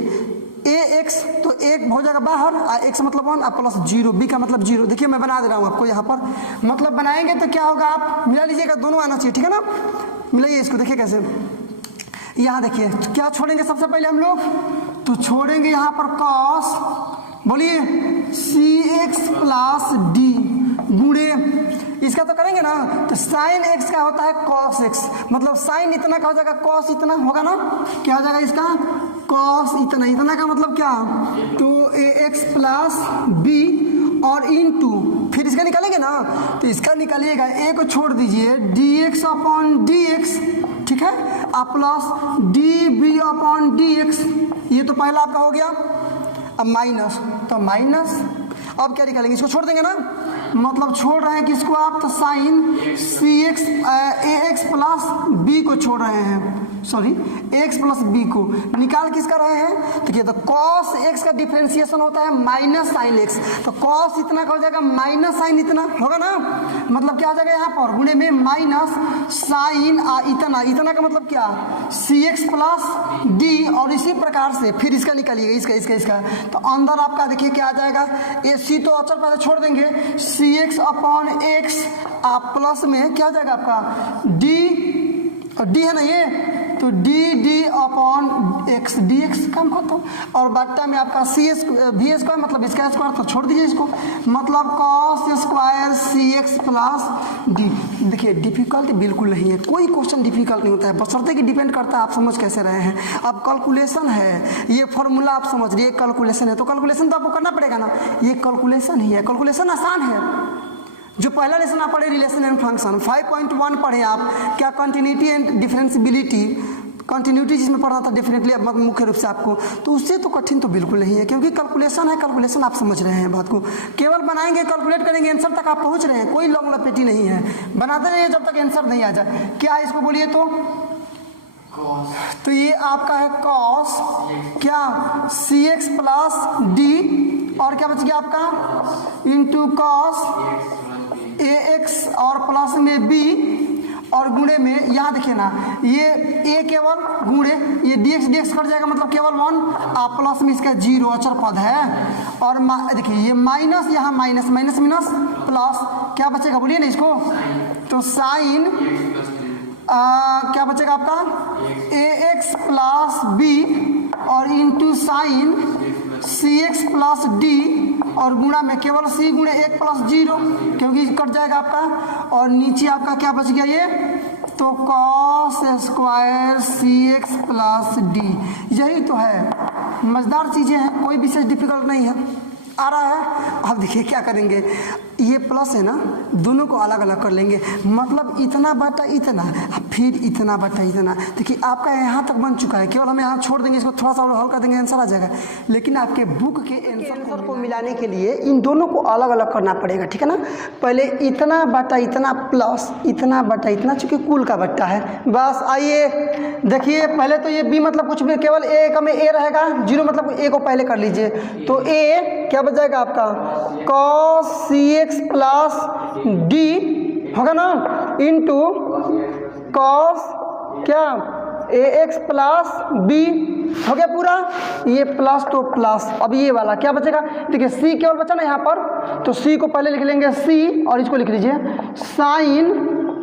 ax, तो एक हो जाएगा बाहर, x मतलब 1 और प्लस 0, b का मतलब 0। देखिए मैं बना दे रहा हूँ आपको यहाँ पर, मतलब बनाएंगे तो क्या होगा, आप मिला लीजिएगा, दोनों आना चाहिए, ठीक है ना। मिलाइए इसको, देखिए कैसे, यहाँ देखिए क्या छोड़ेंगे सबसे पहले हम लोग, तो छोड़ेंगे यहाँ पर cos, बोलिए cx प्लस डी गुणे इसका तो करेंगे ना, तो साइन x का होता है cos x, मतलब साइन इतना का हो जाएगा cos इतना होगा ना, क्या हो जाएगा इसका cos इतना, इतना का मतलब क्या, तो ax प्लस b और इनटू फिर इसका निकालेंगे ना, तो इसका निकालिएगा, a को छोड़ दीजिए dx अपॉन dx, ठीक है, और प्लस db अपॉन dx, ये तो पहला आपका हो गया। अब माइनस, तो माइनस, अब क्या निकालेंगे, इसको छोड़ देंगे ना, मतलब छोड़ रहे हैं किसको आप, तो sine cx ax plus b को छोड़ रहे हैं, सॉरी ax प्लस b को निकाल किसका रहे हैं, तो क्या, तो cos x का डिफरेंशिएशन होता है माइनस साइन x, तो cos इतना का हो जाएगा माइनस साइन इतना होगा ना, मतलब क्या आ जाएगा यहाँ पर गुणे में माइनस साइन इतना, इतना का मतलब क्या cx प्लस d, और इसी प्रकार से फिर इसका निकालिएगा, इसका तो अंदर आपका देखिए क्या आ जाएगा, ये c तो अचर पहले छोड़ देंगे, cx अपॉन x, आप प्लस में क्या हो जाएगा आपका d है ना ये, तो d upon x, d x कम खत्म, और बट्टा में आपका सी एस भी स्क्वायर मतलब इसका स्क्वायर, तो छोड़ दीजिए इसको, मतलब कॉस स्क्वायर सी एक्स प्लस डी। देखिए डिफिकल्ट बिल्कुल नहीं है, कोई क्वेश्चन डिफिकल्ट नहीं होता है, बशर्ते कि डिपेंड करता है आप समझ कैसे रहे हैं। अब कैलकुलेशन है, ये फॉर्मूला आप समझ रही है, कैलकुलेशन है, तो कैलकुलेशन तो आपको करना पड़ेगा ना, ये कैलकुलेशन ही है, कैलकुलेशन आसान है। जो पहला लेसन आप पढ़े रिलेशन एंड फंक्शन 5.1 पढ़े आप, क्या कंटिन्यूटी एंड डिफरेंशियबिलिटी, कंटिन्यूटी जिसमें पढ़ना था डेफिनेटली मुख्य रूप से आपको, तो उससे तो कठिन तो बिल्कुल नहीं है, क्योंकि कैलकुलेशन है, कैलकुलेशन आप समझ रहे हैं बात को, केवल बनाएंगे कैलकुलेट करेंगे आंसर तक आप पहुंच रहे हैं, कोई लॉन्ग लपेटी नहीं है, बनाते रहिए जब तक आंसर नहीं आ जाए। क्या है इसको बोलिए, तो ये आपका है cos क्या cx प्लस d, और क्या बच गया आपका इंटू cos ax और प्लस में b, और गुणे में यहाँ देखिए ना, ये a केवल गुणे ये dx कट जाएगा मतलब केवल 1, आप प्लस में इसका 0 अचर पद है, और देखिए ये माइनस, यहाँ माइनस माइनस माइनस प्लस, क्या बचेगा बोलिए ना इसको, तो साइन क्या बचेगा आपका ax प्लस b और into sign cx plus d, और गुणा में केवल c गुणे 1 प्लस 0 क्योंकि कट जाएगा आपका, और नीचे आपका क्या बच गया ये, तो cos square cx plus d। यही तो है, मजेदार चीज़ें हैं, कोई विशेष डिफिकल्ट नहीं है, आ रहा है। अब देखिए क्या करेंगे, ये प्लस है ना, दोनों को अलग अलग कर लेंगे, मतलब इतना बटा इतना, फिर इतना बटा इतना। देखिए आपका यहाँ तक बन चुका है, केवल हम यहाँ छोड़ देंगे, इसको थोड़ा सा हल कर देंगे, आंसर आ जाएगा। लेकिन आपके बुक के आंसर को मिलाने के लिए इन दोनों को अलग अलग करना पड़ेगा, ठीक है ना। पहले इतना बटा इतना प्लस इतना बटा इतना, चूंकि कुल का बट्टा है। बस आइए देखिए, पहले तो ये बी मतलब कुछ भी, केवल ए का में ए रहेगा, 0 मतलब ए को पहले कर लीजिए, तो ए क्या बच जाएगा आपका cos cx प्लस डी होगा ना, इंटू कॉस क्या ए एक्स प्लस बी हो गया पूरा, ये प्लस तो प्लस। अब ये वाला क्या बचेगा, देखिए सी केवल बचा ना यहाँ पर, तो सी को पहले लिख लेंगे सी और इसको लिख लीजिए साइन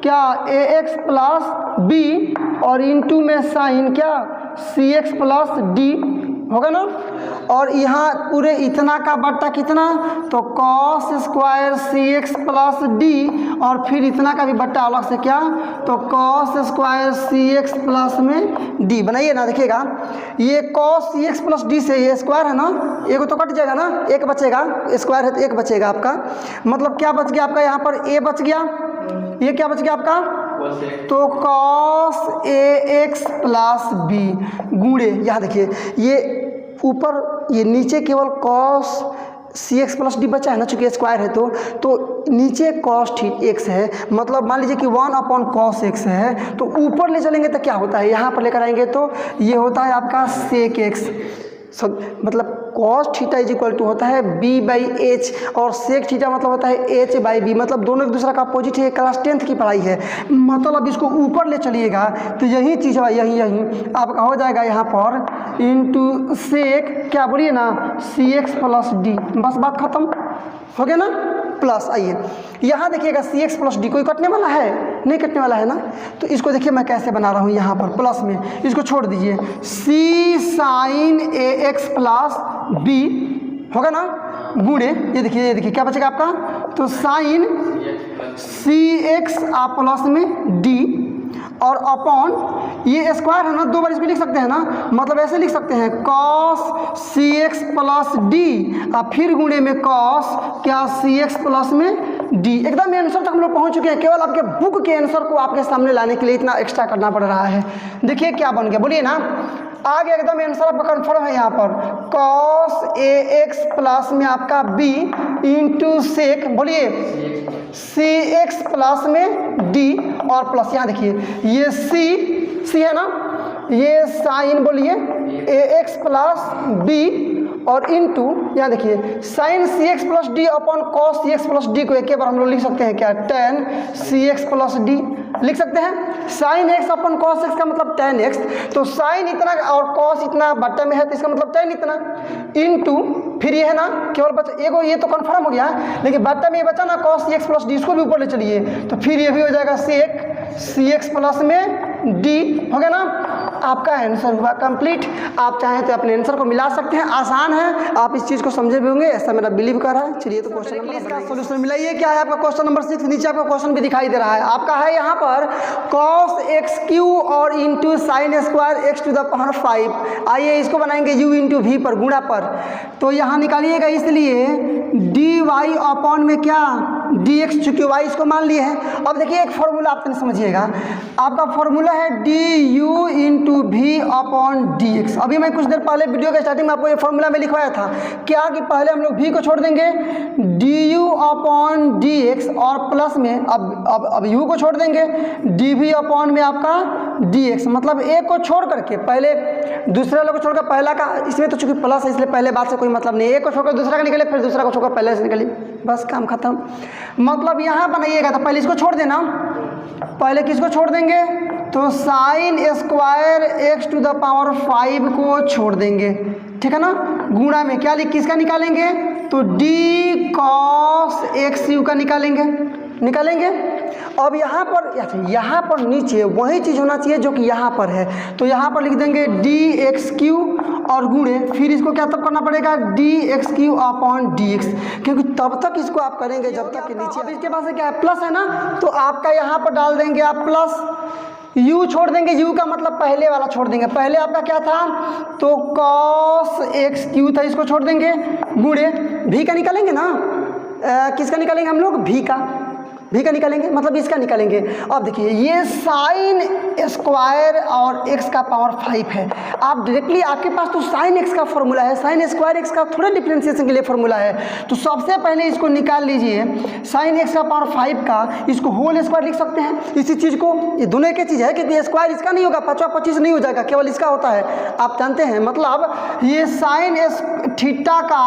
क्या ए एक्स प्लस बी और इनटू में साइन क्या सी एक्स प्लस डी होगा ना। और यहाँ पूरे इतना का बट्टा कितना, तो कॉस स्क्वायर सी एक्स प्लस डी और फिर इतना का भी बट्टा अलग से क्या, तो कॉस स्क्वायर सी एक्स प्लस में डी। बनाइए ना, देखिएगा ये cos c x plus D से ये स्क्वायर है ना, एक तो कट जाएगा ना, एक बचेगा, स्क्वायर है तो एक बचेगा आपका, मतलब क्या बच गया आपका यहाँ पर ए बच गया, ये क्या बच गया आपका, तो cos A x plus B गुणे, यहाँ देखिए ये ऊपर ये नीचे केवल cos c x plus D बचा है ना, चूंकि स्क्वायर है तो नीचे कॉस एक्स है, मतलब मान लीजिए कि 1 कॉस एक्स है, तो ऊपर ले चलेंगे तो क्या होता है, यहाँ पर लेकर आएंगे तो ये होता है आपका सेक एक्स, मतलब cos theta is equal to होता है बी बाई एच और सेक थीटा मतलब होता है एच बाई बी, मतलब दोनों एक दूसरा का अपोजिट है, क्लास 10th की पढ़ाई है। मतलब इसको ऊपर ले चलिएगा तो यही चीज़ है, यही आपका हो जाएगा यहाँ पर इंटू सेक क्या बोलिए ना सी एक्स प्लस डी, बस बात खत्म हो गया ना। प्लस आइए यहाँ देखिएगा सी एक्स प्लस डी कोई कटने वाला है नहीं, कटने वाला है ना, तो इसको देखिए मैं कैसे बना रहा हूँ यहाँ पर प्लस में, इसको छोड़ दीजिए सी साइन ए एक्स प्लस बी होगा ना गुणे, ये देखिए क्या बचेगा आपका, तो साइन सी एक्स प्लस में डी और अपॉन ये स्क्वायर है ना, दो बार इसको लिख सकते हैं ना, मतलब ऐसे लिख सकते हैं cos c x plus D और फिर गुणे में कॉस क्या सी एक्स प्लस में डी। एकदम आंसर तक हम लोग पहुंच चुके हैं, केवल आपके बुक के आंसर को आपके सामने लाने के लिए इतना एक्स्ट्रा करना पड़ रहा है। देखिए क्या बन गया, बोलिए ना, आगे एकदम आंसर आपका कन्फर्म है यहाँ पर, कॉस ए एक्स प्लस में आपका बी इंटू सेक बोलिए सी एक्स प्लस में डी और प्लस यहाँ देखिए ये सी है ना, ये साइन बोलिए ए एक्स प्लस बी और इनटू यहाँ देखिए sine c x plus d upon cos c x plus d को एक बार हम लोग लिख सकते हैं क्या, tan c x plus d लिख सकते हैं। Sine x upon cos x का मतलब टेन एक्स, तो साइन इतना और कॉस इतना बट्टे में है तो इसका मतलब टेन इतना इनटू फिर ये है ना केवल बचा एगो, ये तो कंफर्म हो गया, लेकिन बट्टे में ये बचा ना cos c x plus D, इसको भी ऊपर ले चलिए तो फिर ये भी हो जाएगा सेक सी एक्स प्लस में डी हो गया ना। आपका आंसर हुआ कंप्लीट। आप चाहें तो अपने आंसर को मिला सकते हैं, आसान है, आप इस चीज़ को समझे भी होंगे ऐसा मेरा बिलीव कर रहा है। चलिए तो क्वेश्चन नंबर इसका सोल्यूशन मिलाइए, क्या है आपका क्वेश्चन नंबर 6, नीचे आपका क्वेश्चन भी दिखाई दे रहा है, आपका है यहाँ पर कॉस एक्स क्यू और into sine square x to the power 5। आइए इसको बनाएंगे यू इंटू वी पर गुणा पर, तो यहाँ निकालिएगा, इसलिए डी वाई अपॉन में क्या डी एक्स, चूँकि वाई इसको मान लिए हैं। अब देखिए एक फॉर्मूला आप समझिएगा, आपका फॉर्मूला है d u into v upon d x. अभी मैं कुछ देर पहले वीडियो के स्टार्टिंग में आपको ये फॉर्मूला में लिखवाया था क्या, कि पहले हम लोग वी को छोड़ देंगे d u upon d x और प्लस में अब यू को छोड़ देंगे डी वी अपॉन में आपका डी एक्स, मतलब एक को छोड़ करके पहले दूसरे वाले को छोड़कर पहला का, इसमें तो चूंकि प्लस है इसलिए पहले बात से कोई मतलब नहीं, एक को छोड़कर दूसरा का निकले फिर दूसरा को छोड़कर पहले से निकले, बस काम खत्म। मतलब यहाँ बनाइएगा तो पहले इसको छोड़ देना, पहले किसको छोड़ देंगे, तो sine square x to the power 5 को छोड़ देंगे, ठीक है ना। गुणा में क्या किसका निकालेंगे, तो डी कॉस एक्स यू का निकालेंगे। अब यहाँ पर नीचे वही चीज़ होना चाहिए जो कि यहाँ पर है, तो यहाँ पर लिख देंगे डी एक्स क्यू और गुणे, फिर इसको क्या तब करना पड़ेगा D x Q upon d x, क्योंकि तब तक इसको आप करेंगे जब तक कि नीचे। अब इसके पास क्या है, प्लस है ना, तो आपका यहाँ पर डाल देंगे आप प्लस, u छोड़ देंगे, u का मतलब पहले वाला छोड़ देंगे, पहले आपका क्या था, तो कॉस एक्स क्यू था, इसको छोड़ देंगे गुणे भी का निकालेंगे ना, किसका निकालेंगे हम लोग, भी का निकालेंगे, मतलब इसका निकालेंगे। अब देखिए ये साइन स्क्वायर और x का पावर 5 है, आप डायरेक्टली आपके पास तो साइन x का फॉर्मूला है, साइन स्क्वायर x का थोड़ा डिफ्रेंशिएशन के लिए फॉर्मूला है, तो सबसे पहले इसको निकाल लीजिए, साइन x का पावर 5 का इसको होल स्क्वायर लिख सकते हैं इसी चीज़ को, ये दोनों एक ही चीज़ है, क्योंकि स्क्वायर इसका नहीं होगा, 25 नहीं हो जाएगा, केवल इसका होता है, आप जानते हैं। मतलब ये साइन थीटा का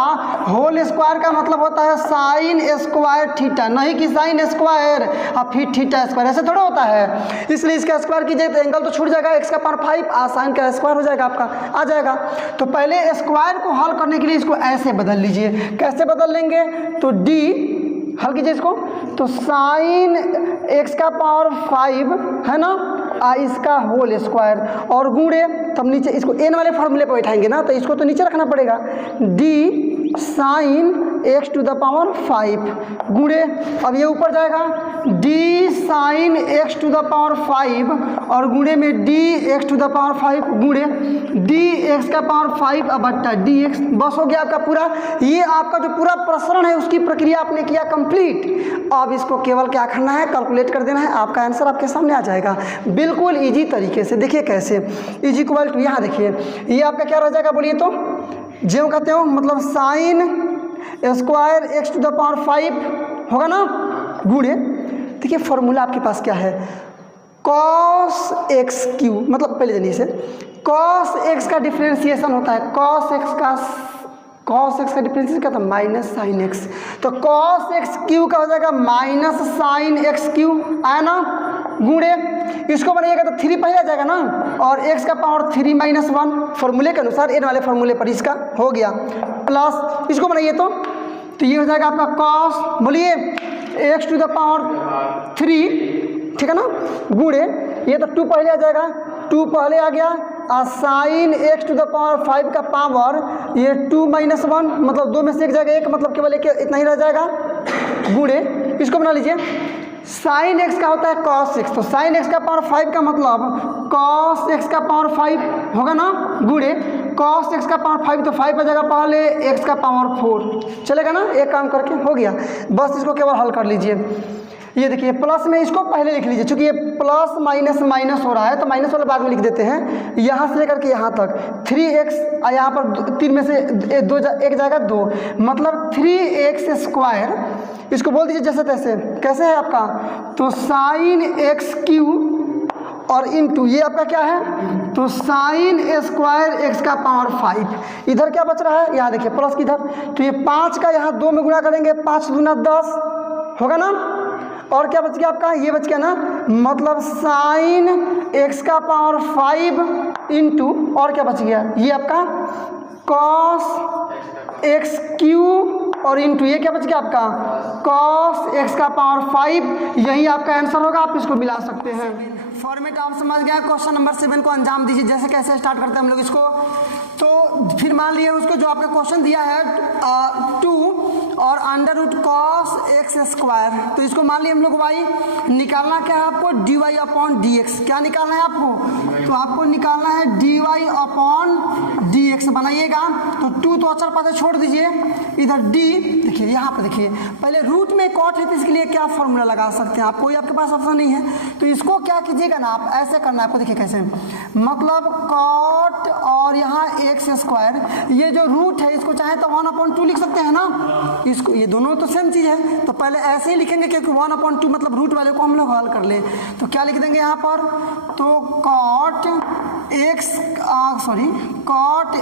होल स्क्वायर का मतलब होता है साइन स्क्वायर थीटा, नहीं कि साइन स्क्वायर स्क्वायर और फिर थीटा स्क्वायर, ऐसे थोड़ा होता है। इसलिए इसका स्क्वायर कीजिए तो एंगल तो छूट जाएगा, x का पावर 5 साइन का स्क्वायर हो जाएगा आपका, आ जाएगा। तो पहले स्क्वायर को हल करने के लिए इसको ऐसे बदल लीजिए। कैसे बदल लेंगे? तो d हल कीजिए इसको, तो साइन x का पावर 5 है ना, इसका होल स्क्वायर और गुणे, तब नीचे इसको n वाले फॉर्मूले पर बैठाएंगे ना, तो इसको तो नीचे रखना पड़ेगा, d sine x to the power 5 गुणे, अब ये ऊपर जाएगा d sine x to the power 5 और गुणे में d x to the power 5 गुणे d x का पावर 5 अब बट्टा dx, बस हो गया आपका पूरा। ये आपका जो पूरा प्रसरण है उसकी प्रक्रिया आपने किया कंप्लीट। अब इसको केवल क्या करना है, कैलकुलेट कर देना है, आपका आंसर आपके सामने आ जाएगा बिल्कुल इजी तरीके से। देखिए कैसे, इज इक्वल टू, यहाँ देखिए ये आपका क्या रह जाएगा बोलिए तो, जो कहते हो मतलब sine square x to the power 5 होगा ना, गुणे, देखिए फॉर्मूला आपके पास क्या है, cos x क्यू, मतलब पहले जानिए इसे, cos x का डिफ्रेंसिएशन होता है, cos x का डिफ्रेंसिएशन क्या था, माइनस साइन x, तो cos x क्यू का हो जाएगा माइनस साइन x क्यू, आया ना, गुणे इसको बनाइएगा तो 3 पहले आ जाएगा ना, और x का पावर 3 माइनस 1 फॉर्मूले के अनुसार, n वाले फॉर्मूले पर इसका हो गया, प्लस इसको बनाइए तो ये हो जाएगा आपका cos, बोलिए x टू द पावर 3, ठीक है ना, गुणे ये तो 2 पहले आ जाएगा, 2 पहले आ गया, और sine x to the power 5 का पावर ये 2 माइनस 1, मतलब 2 में से एक जाएगा, एक मतलब केवल एक इतना ही रह जाएगा, गुणे इसको बना लीजिए, साइन x का होता है cos x, तो साइन x का पावर 5 का मतलब cos x का पावर 5 होगा ना, गुणे cos x का पावर 5, तो 5 आ जाएगा पहले, x का पावर 4 चलेगा ना, एक काम करके हो गया, बस इसको केवल हल कर लीजिए। ये देखिए प्लस में इसको पहले लिख लीजिए, चूंकि ये प्लस माइनस माइनस हो रहा है तो माइनस वाला बाद में लिख देते हैं, यहाँ से लेकर के यहाँ तक 3x, यहाँ पर 3 में से एक जाएगा 2, मतलब 3x स्क्वायर, इसको बोल दीजिए जैसे तैसे, कैसे है आपका, तो साइन x क्यू और इनटू ये आपका क्या है, तो साइन स्क्वायर x का पावर 5, इधर क्या बच रहा है, यहाँ देखिए प्लस किधर, तो ये 5 का यहाँ 2 में गुणा करेंगे, 5 दूना 10 होगा ना, और क्या बच गया आपका, ये बच गया ना, मतलब साइन x का पावर 5 इंटू, और क्या बच गया, ये आपका cos x क्यू और इंटू ये क्या बच गया आपका cos x का पावर 5, यही आपका आंसर होगा, आप इसको मिला सकते हैं। फॉर्मेट आप समझ गया, क्वेश्चन नंबर 7 को अंजाम दीजिए, जैसे कैसे स्टार्ट करते हैं हम लोग इसको। तो फिर मान लिए उसको जो आपका क्वेश्चन दिया है 2 और under root cos x square, तो इसको मान लिए हम लोग y निकालना क्या है आपको, dy अपॉन dx, क्या निकालना है आपको, तो आपको निकालना है dy अपॉन dx, बनाइएगा तो 2 तो अचर पाते छोड़ दीजिए, इधर d देखिए, यहाँ पर देखिए पहले रूट में कॉट है तो इसके लिए क्या फॉर्मूला लगा सकते हैं आप, कोई आपके पास ऑप्शन नहीं है, तो इसको क्या कीजिएगा ना आप, ऐसे करना है आपको, देखिए कैसे, मतलब कॉट और यहाँ एक्स स्क्वायर, ये जो रूट है इसको चाहे तो 1/2 लिख सकते हैं ना, इसको ये दोनों तो सेम चीज़ है, तो पहले ऐसे ही लिखेंगे क्योंकि 1/2 मतलब रूट वाले को हम लोग हल कर ले, तो क्या लिख देंगे यहाँ पर, तो कॉट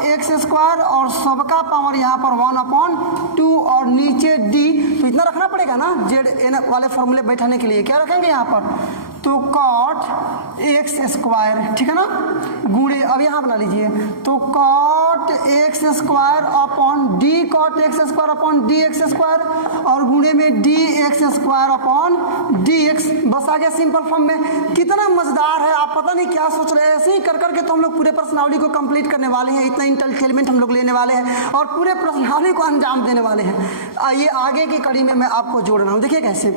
एक्स स्क्वायर और सबका पावर यहाँ पर 1/2 और नीचे d, तो इतना रखना पड़ेगा ना जेड एन वाले फॉर्मूले बैठाने के लिए, क्या रखेंगे यहाँ पर, तो कॉट एक्स स्क्वायर, ठीक है ना, गुणे, अब यहाँ बना लीजिए, तो cot x square upon d cot x square upon d x square और गुणे में d x square upon d x, बस आ गया सिंपल फॉर्म में। कितना मजेदार है, आप पता नहीं क्या सोच रहे हैं, ऐसे ही कर करके तो हम लोग पूरे प्रश्नावली को कंप्लीट करने वाले हैं, इतना इंटेलिजेंट हम लोग लेने वाले हैं और पूरे प्रश्नावली को अंजाम देने वाले हैं। ये आगे की कड़ी में मैं आपको जोड़ रहा हूँ, देखिए कैसे,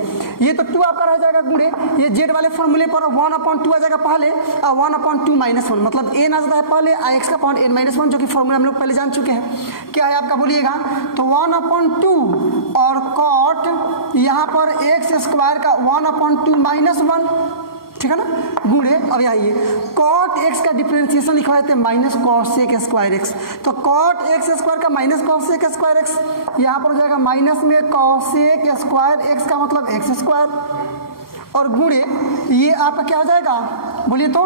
ये तो 2 आपका रह जाएगा गुणे, ये जेड वाले फॉर्मूले पर 1/2 आ जाएगा पहले, 1/2 माइनस 1 मतलब n आ जाता है पहले, x का पावर n-1 जो कि फॉर्मूला हम लोग पहले जान चुके हैं, क्या है आपका बोलिएगा, तो 1/2 और कॉट यहाँ पर एक्स स्क्वायर का 1/2 माइनस 1, ठीक है ना, गुणे, अब यहाँ ये कॉट एक्स का डिफरेंशिएशन लिखवा देते हैं माइनस कॉसेक स्क्वायर एक्स, तो कॉट एक्स स्क्वायर का माइनस कॉसेक स्क्वायर एक्स, यहाँ पर हो जाएगा माइनस में कॉसेक स्क्वायर एक्स का मतलब एक्स स्क्वायर और गुणे ये आपका क्या हो जाएगा बोलिए तो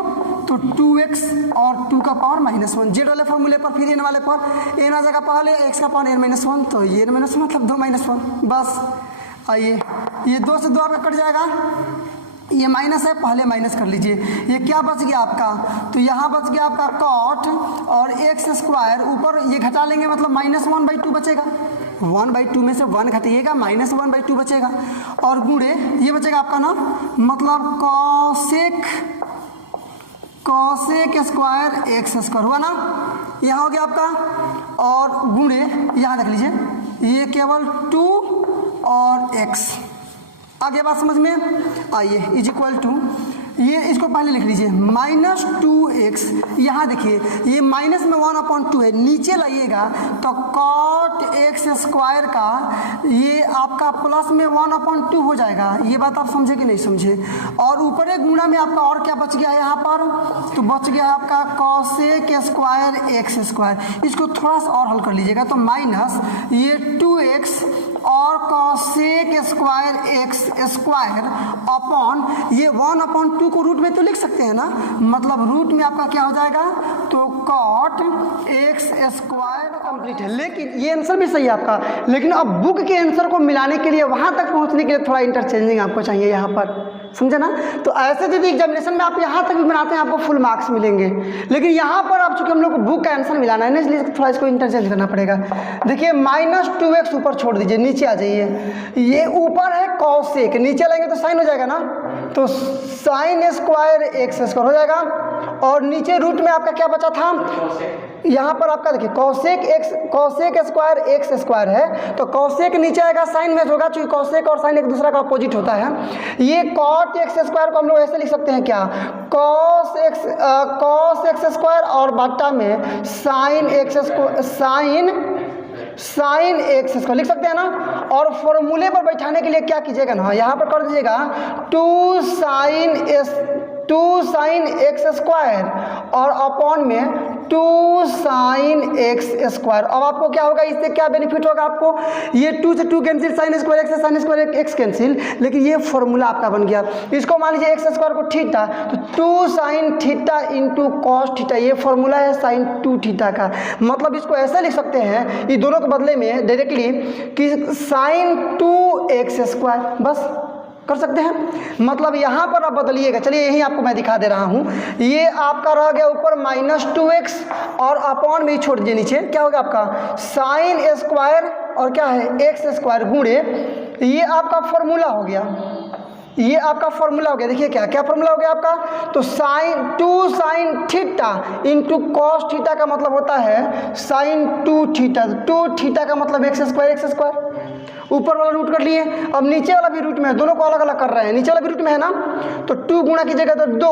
2x और 2 का पावर -1, जेड वाले फॉर्मूले पर फिर एन वाले पर, एन आ जाएगा पहले, एक्स का पावर n-1, तो ये n-1 मतलब 2 -1, बस आइए ये 2 से 2 आपका कट जाएगा, ये माइनस है, पहले माइनस कर लीजिए। ये क्या बच गया आपका, तो यहाँ बच गया आपका कॉट और एक्स स्क्वायर, ऊपर ये घटा लेंगे मतलब -1/2 बचेगा। 1/2 में से 1 घटाइएगा, -1/2 बचेगा और गुणे ये बचेगा आपका ना मतलब कॉसेक स्क्वायर एक्स स्क्वायर हुआ ना, यहाँ हो गया आपका। और गुणे यहाँ देख लीजिए ये केवल 2 और x। आगे बात समझ में आइए, इज इक्वल टू ये इसको पहले लिख लीजिए -2x। यहाँ देखिए ये माइनस में 1/2 है, नीचे लाइएगा तो कॉट एक्स स्क्वायर का ये आपका प्लस में 1/2 हो जाएगा। ये बात आप समझे कि नहीं समझे। और ऊपर एक गुणा में आपका और क्या बच गया है यहाँ पर, तो बच गया है आपका कॉसेक स्क्वायर एक्स स्क्वायर। इसको थोड़ा सा और हल कर लीजिएगा तो माइनस ये 2x और cosec square x square upon ये 1/2 को रूट में तो लिख सकते हैं ना, मतलब रूट में आपका क्या हो जाएगा, तो कॉट एक्स स्क्वायर कंप्लीट है। लेकिन ये आंसर भी सही है आपका, लेकिन अब बुक के आंसर को मिलाने के लिए वहां तक पहुंचने के लिए थोड़ा इंटरचेंजिंग आपको चाहिए यहाँ पर, समझे ना। तो ऐसे यदि एग्जामिनेशन में आप यहाँ तक भी बनाते हैं आपको फुल मार्क्स मिलेंगे, लेकिन यहाँ पर आप चूंकि हम लोग को बुक का आंसर मिलाना है ना, इसलिए थोड़ा इसको इंटरचेंज करना पड़ेगा। देखिए -2x ऊपर छोड़ दीजिए, नीचे आ जाइए, ये ऊपर है कॉसेक, नीचे लाएंगे तो साइन हो जाएगा ना, तो साइन स्क्वायर एक्स स्क्वायर हो जाएगा। और नीचे रूट में आपका क्या बचा था, यहाँ पर आपका देखिए कॉसेक स्क्वायर एक्स स्क्वायर है, तो कॉसेक नीचे आएगा, साइन में होगा, चूंकि कॉसेक और साइन एक दूसरा का अपोजिट होता है। ये कॉट एक्स स्क्वायर को हम लोग ऐसे लिख सकते हैं क्या, कॉस एक्स स्क्वायर और बट्टा में साइन एक्स स्क्वायर लिख सकते हैं ना। और फॉर्मूले पर बैठाने के लिए क्या कीजिएगा ना, यहाँ पर कर दीजिएगा 2 साइन एक्स स्क्वायर और अपॉन में 2 साइन एक्स स्क्वायर। अब आपको क्या होगा, इससे क्या बेनिफिट होगा आपको, ये 2 से 2 कैंसिल, साइन स्क्वायर एक्स से साइन स्क्वायर एक्स कैंसिल, लेकिन ये फॉर्मूला आपका बन गया। इसको मान लीजिए एक्स स्क्वायर को थीटा, तो 2 sine theta into cos theta, ये फॉर्मूला है साइन 2 थीटा का। मतलब इसको ऐसे लिख सकते हैं, ये दोनों के बदले में डायरेक्टली कि साइन 2 एक्स स्क्वायर, बस कर सकते हैं। मतलब यहाँ पर आप बदलिएगा, चलिए यही आपको मैं दिखा दे रहा हूँ। ये आपका रह गया ऊपर -2x और अपॉन में ही छोड़ दीजिए, नीचे क्या होगा आपका साइन स्क्वायर और क्या है एक्स स्क्वायर गुणे, ये आपका फॉर्मूला हो गया, ये आपका फॉर्मूला हो गया। देखिए क्या फॉर्मूला हो गया आपका, तो sine 2 sine theta into cos theta का मतलब होता है साइन 2 थीटा, 2 थीटा का मतलब एक्स स्क्वायर, ऊपर वाला रूट कर लिए। अब नीचे वाला भी रूट में है, दोनों को अलग अलग कर रहे हैं, नीचे वाला भी रूट में है ना, तो 2 गुणा कीजिएगा तो 2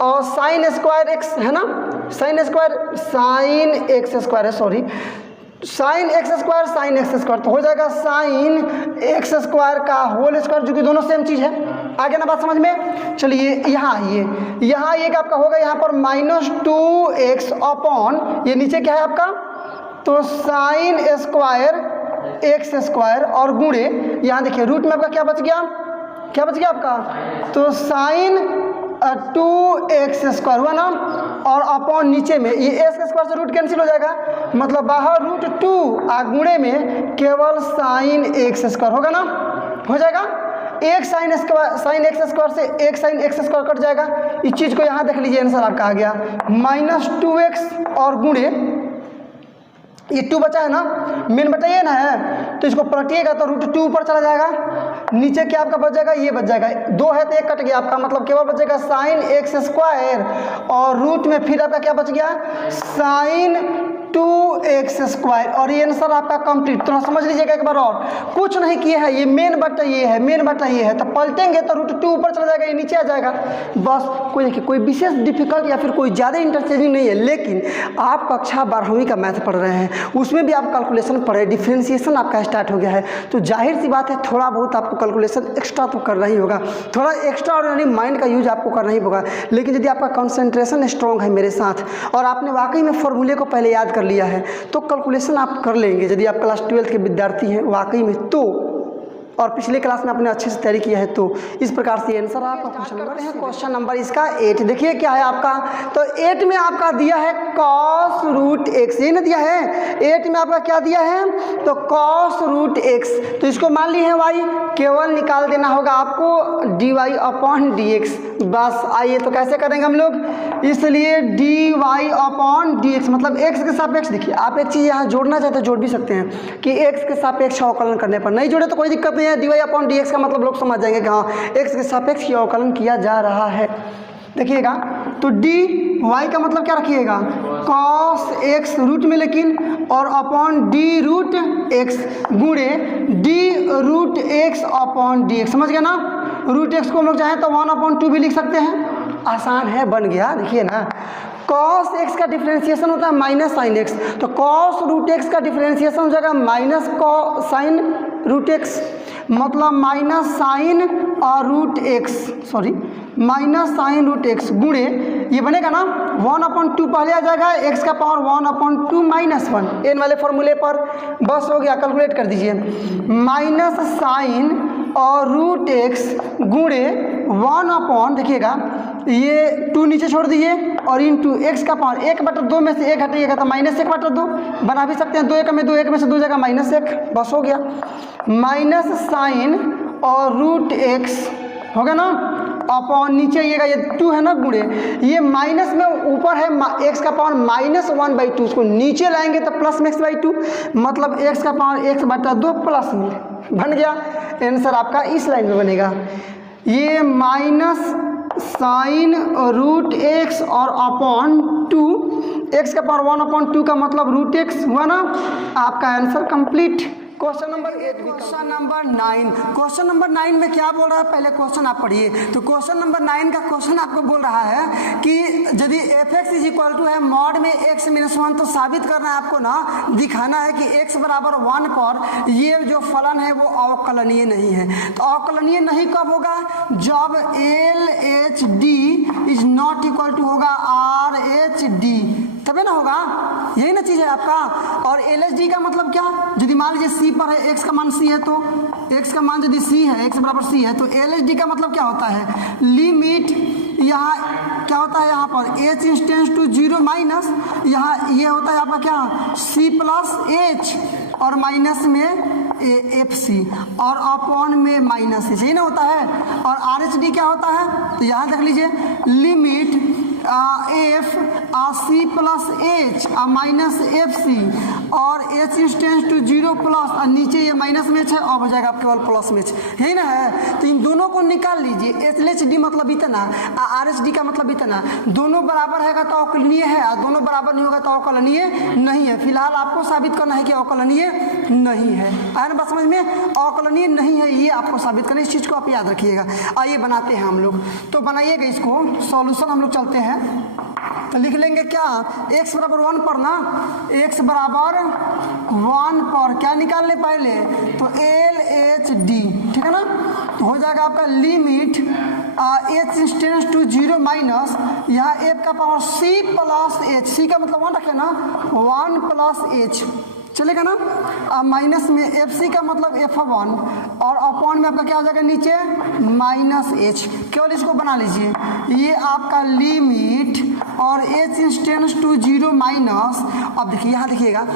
और साइन स्क्वायर एक्स है ना, साइन एक्स स्क्वायर है, सॉरी साइन एक्स स्क्वायर तो हो जाएगा साइन एक्स स्क्वायर का होल स्क्वायर, जो कि दोनों सेम चीज़ है। आगे ना बात समझ में, चलिए यहाँ आइए, यहाँ एक आपका होगा यहाँ पर -2x अपॉन ये नीचे क्या है आपका, तो साइन स्क्वायर एक्स स्क्वायर और गुणे यहाँ देखिए रूट में आपका क्या बच गया आपका, तो साइन 2x स्क्वायर हुआ ना, और अपॉन नीचे में ये एक्स स्क्वायर से रूट कैंसिल हो जाएगा, मतलब बाहर √2 गुणे में केवल साइन एक्स स्क्वायर होगा ना, हो जाएगा। एक साइन एक्स स्क्वायर से एक साइन एक्स स्क्वायर कट जाएगा। इस चीज़ को यहाँ देख लीजिए, आंसर आपका आ गया -2x और गुणे ये 2 बचा है ना, मेन बताइए ना है, तो इसको पलटिएगा तो √2 ऊपर चला जाएगा, नीचे क्या आपका बच जाएगा, ये बच जाएगा, 2 है तो 1 कट गया आपका, मतलब केवल बचेगा साइन एक्स स्क्वायर और रूट में फिर आपका क्या बच गया साइन 2x स्क्वायर, और ये आंसर आपका कंप्लीट। तो समझ लीजिएगा एक बार और, कुछ नहीं किए हैं, ये मेन बटा ये है, तो पलटेंगे तो √2 ऊपर चला जाएगा, ये नीचे आ जाएगा, बस। कोई विशेष डिफिकल्ट या फिर कोई ज़्यादा इंटरचेंजिंग नहीं है। लेकिन आप कक्षा 12वीं का मैथ पढ़ रहे हैं, उसमें भी आप कैलकुलेशन पढ़े, डिफ्रेंसिएशन आपका स्टार्ट हो गया है, तो जाहिर सी बात है थोड़ा बहुत आपको कैलकुलेशन एक्स्ट्रा तो करना ही होगा, थोड़ा एक्स्ट्रा ऑर्डिनरी माइंड का यूज आपको करना ही होगा। लेकिन यदि आपका कंसंट्रेशन स्ट्रॉन्ग है मेरे साथ और आपने वाकई में फॉर्मूले को पहले याद कर लिया है, तो कैलकुलेशन आप कर लेंगे। यदि आप क्लास 12 के विद्यार्थी हैं वाकई में तो, और पिछले क्लास में आपने अच्छे से तैयारी किया है, तो इस प्रकार से आंसर आपका क्वेश्चन नंबर इसका 8। देखिए क्या है आपका, तो 8 में आपका दिया है cos √x, ये ना दिया है 8 में आपका क्या दिया है, तो कॉस रूट एक्स, तो इसको मान ली है वाई, केवल निकाल देना होगा आपको d y upon d x. बस आइए तो कैसे करेंगे हम लोग, इसलिए d y upon d x मतलब एक्स के सापेक्ष, देखिए आप एक चीज़ यहाँ जोड़ना चाहते हैं जोड़ भी सकते हैं कि एक्स के सापेक्ष अवकलन करने पर, नहीं जोड़े तो कोई दिक्कत नहीं है, d y upon d x का मतलब लोग समझ जाएंगे कि हाँ एक्स के सापेक्ष ही अवकलन किया जा रहा है। देखिएगा तो डी वाई का मतलब क्या रखिएगा, कॉस एक्स रूट में लेकिन, और अपॉन डी रूट एक्स गुणे d root x upon d x, समझ गए ना। रूट एक्स को हम लोग चाहें तो 1/2 भी लिख सकते हैं, आसान है, बन गया। देखिए ना कॉस एक्स का डिफ्रेंसिएशन होता है माइनस साइन एक्स, तो कॉस रूट एक्स का डिफ्रेंसिएशन हो जाएगा माइनस साइन रूट एक्स, मतलब माइनस साइन और root x, sorry minus sine root x गुणे ये बनेगा ना 1/2 पहले आ जाएगा, एक्स का पावर 1/2 -1 एन वाले फॉर्मूले पर, बस हो गया, कैलकुलेट कर दीजिए। माइनस साइन और रूट एक्स गुणे 1/, देखिएगा ये 2 नीचे छोड़ दीजिए और इंटू एक्स का पावर 1/2 में से 1 हटाइएगा तो -1/2 बना भी सकते हैं, 2 1 में 2, 1 में से 2 जाएगा -1, बस हो गया। माइनस साइन और रूट एक्स हो गया ना, अपॉन नीचे आइएगा ये 2 है ना गुणे, ये माइनस में ऊपर है एक्स का पावर -1/2, उसको नीचे लाएंगे तो प्लस में x/2 मतलब एक्स का पावर 1/2 प्लस में, बन गया। आंसर आपका इस लाइन में बनेगा, ये माइनस साइन रूट एक्स और अपॉन 2, एक्स का पावर 1/2 का मतलब रूट एक्स हुआ ना, आपका answer complete. Question number 8, question number 9, question number 9 में क्या बोल रहा है, पहले क्वेश्चन आप पढ़िए। तो क्वेश्चन नंबर 9 का क्वेश्चन आपको बोल रहा है कि यदि f x is equal to है मॉड में x - 1, तो साबित करना है आपको ना, दिखाना है कि x बराबर 1 पर ये जो फलन है वो अवकलनीय नहीं है। तो अवकलनीय नहीं कब होगा, जब l h d is not equal to होगा आर एच डी, तभी ना होगा, यही ना चीज़ है आपका। और एल एच डी का मतलब क्या, यदि मान लीजिए सी पर है, एक्स का मान सी है, तो एक्स का मान यदि सी है, एक्स बराबर सी है, तो एल एच डी का मतलब क्या होता है, लिमिट यहाँ क्या होता है, यहाँ पर एच इंस्टेंस टू 0 माइनस, यहाँ ये होता है आपका क्या सी प्लस एच और माइनस में एफ सी और अपॉन में माइनस एच, यही ना होता है। और आर एच डी क्या होता है, तो यहाँ देख लीजिए limit f c plus h minus f c और एच इंस्टेंस टू 0 प्लस, और नीचे ये माइनस में है, अब हो जाएगा आपके केवल प्लस में है ना है। तो इन दोनों को निकाल लीजिए, एच एच डी मतलब इतना, आर एच डी का मतलब इतना, दोनों बराबर है तो अवकलनीय है, और दोनों बराबर नहीं होगा तो अवकलनीय नहीं है। फिलहाल आपको साबित करना है कि अवकलनीय नहीं है, आया ना बात समझ में, अवकलनीय नहीं है ये आपको साबित करना, इस चीज़ को आप याद रखिएगा। आइए बनाते हैं हम लोग, तो बनाइएगा इसको, सॉल्यूशन हम लोग चलते हैं। तो लिख लेंगे क्या, x बराबर 1 पर ना, x बराबर 1 पर क्या निकाल ले पहले, तो एल एच डी, ठीक है ना। तो हो जाएगा आपका limit H instance to 0 minus, यहाँ एफ का पावर सी प्लस एच, सी का मतलब 1 रखे ना, 1 प्लस एच चलेगा ना, माइनस में एफ सी का मतलब F1 और अपॉन में आपका क्या हो जाएगा नीचे माइनस एच, केवल इसको बना लीजिए, ये आपका लिमिट और एच इंस्टेंस टू 0 माइनस। अब देखिए यहाँ देखिएगा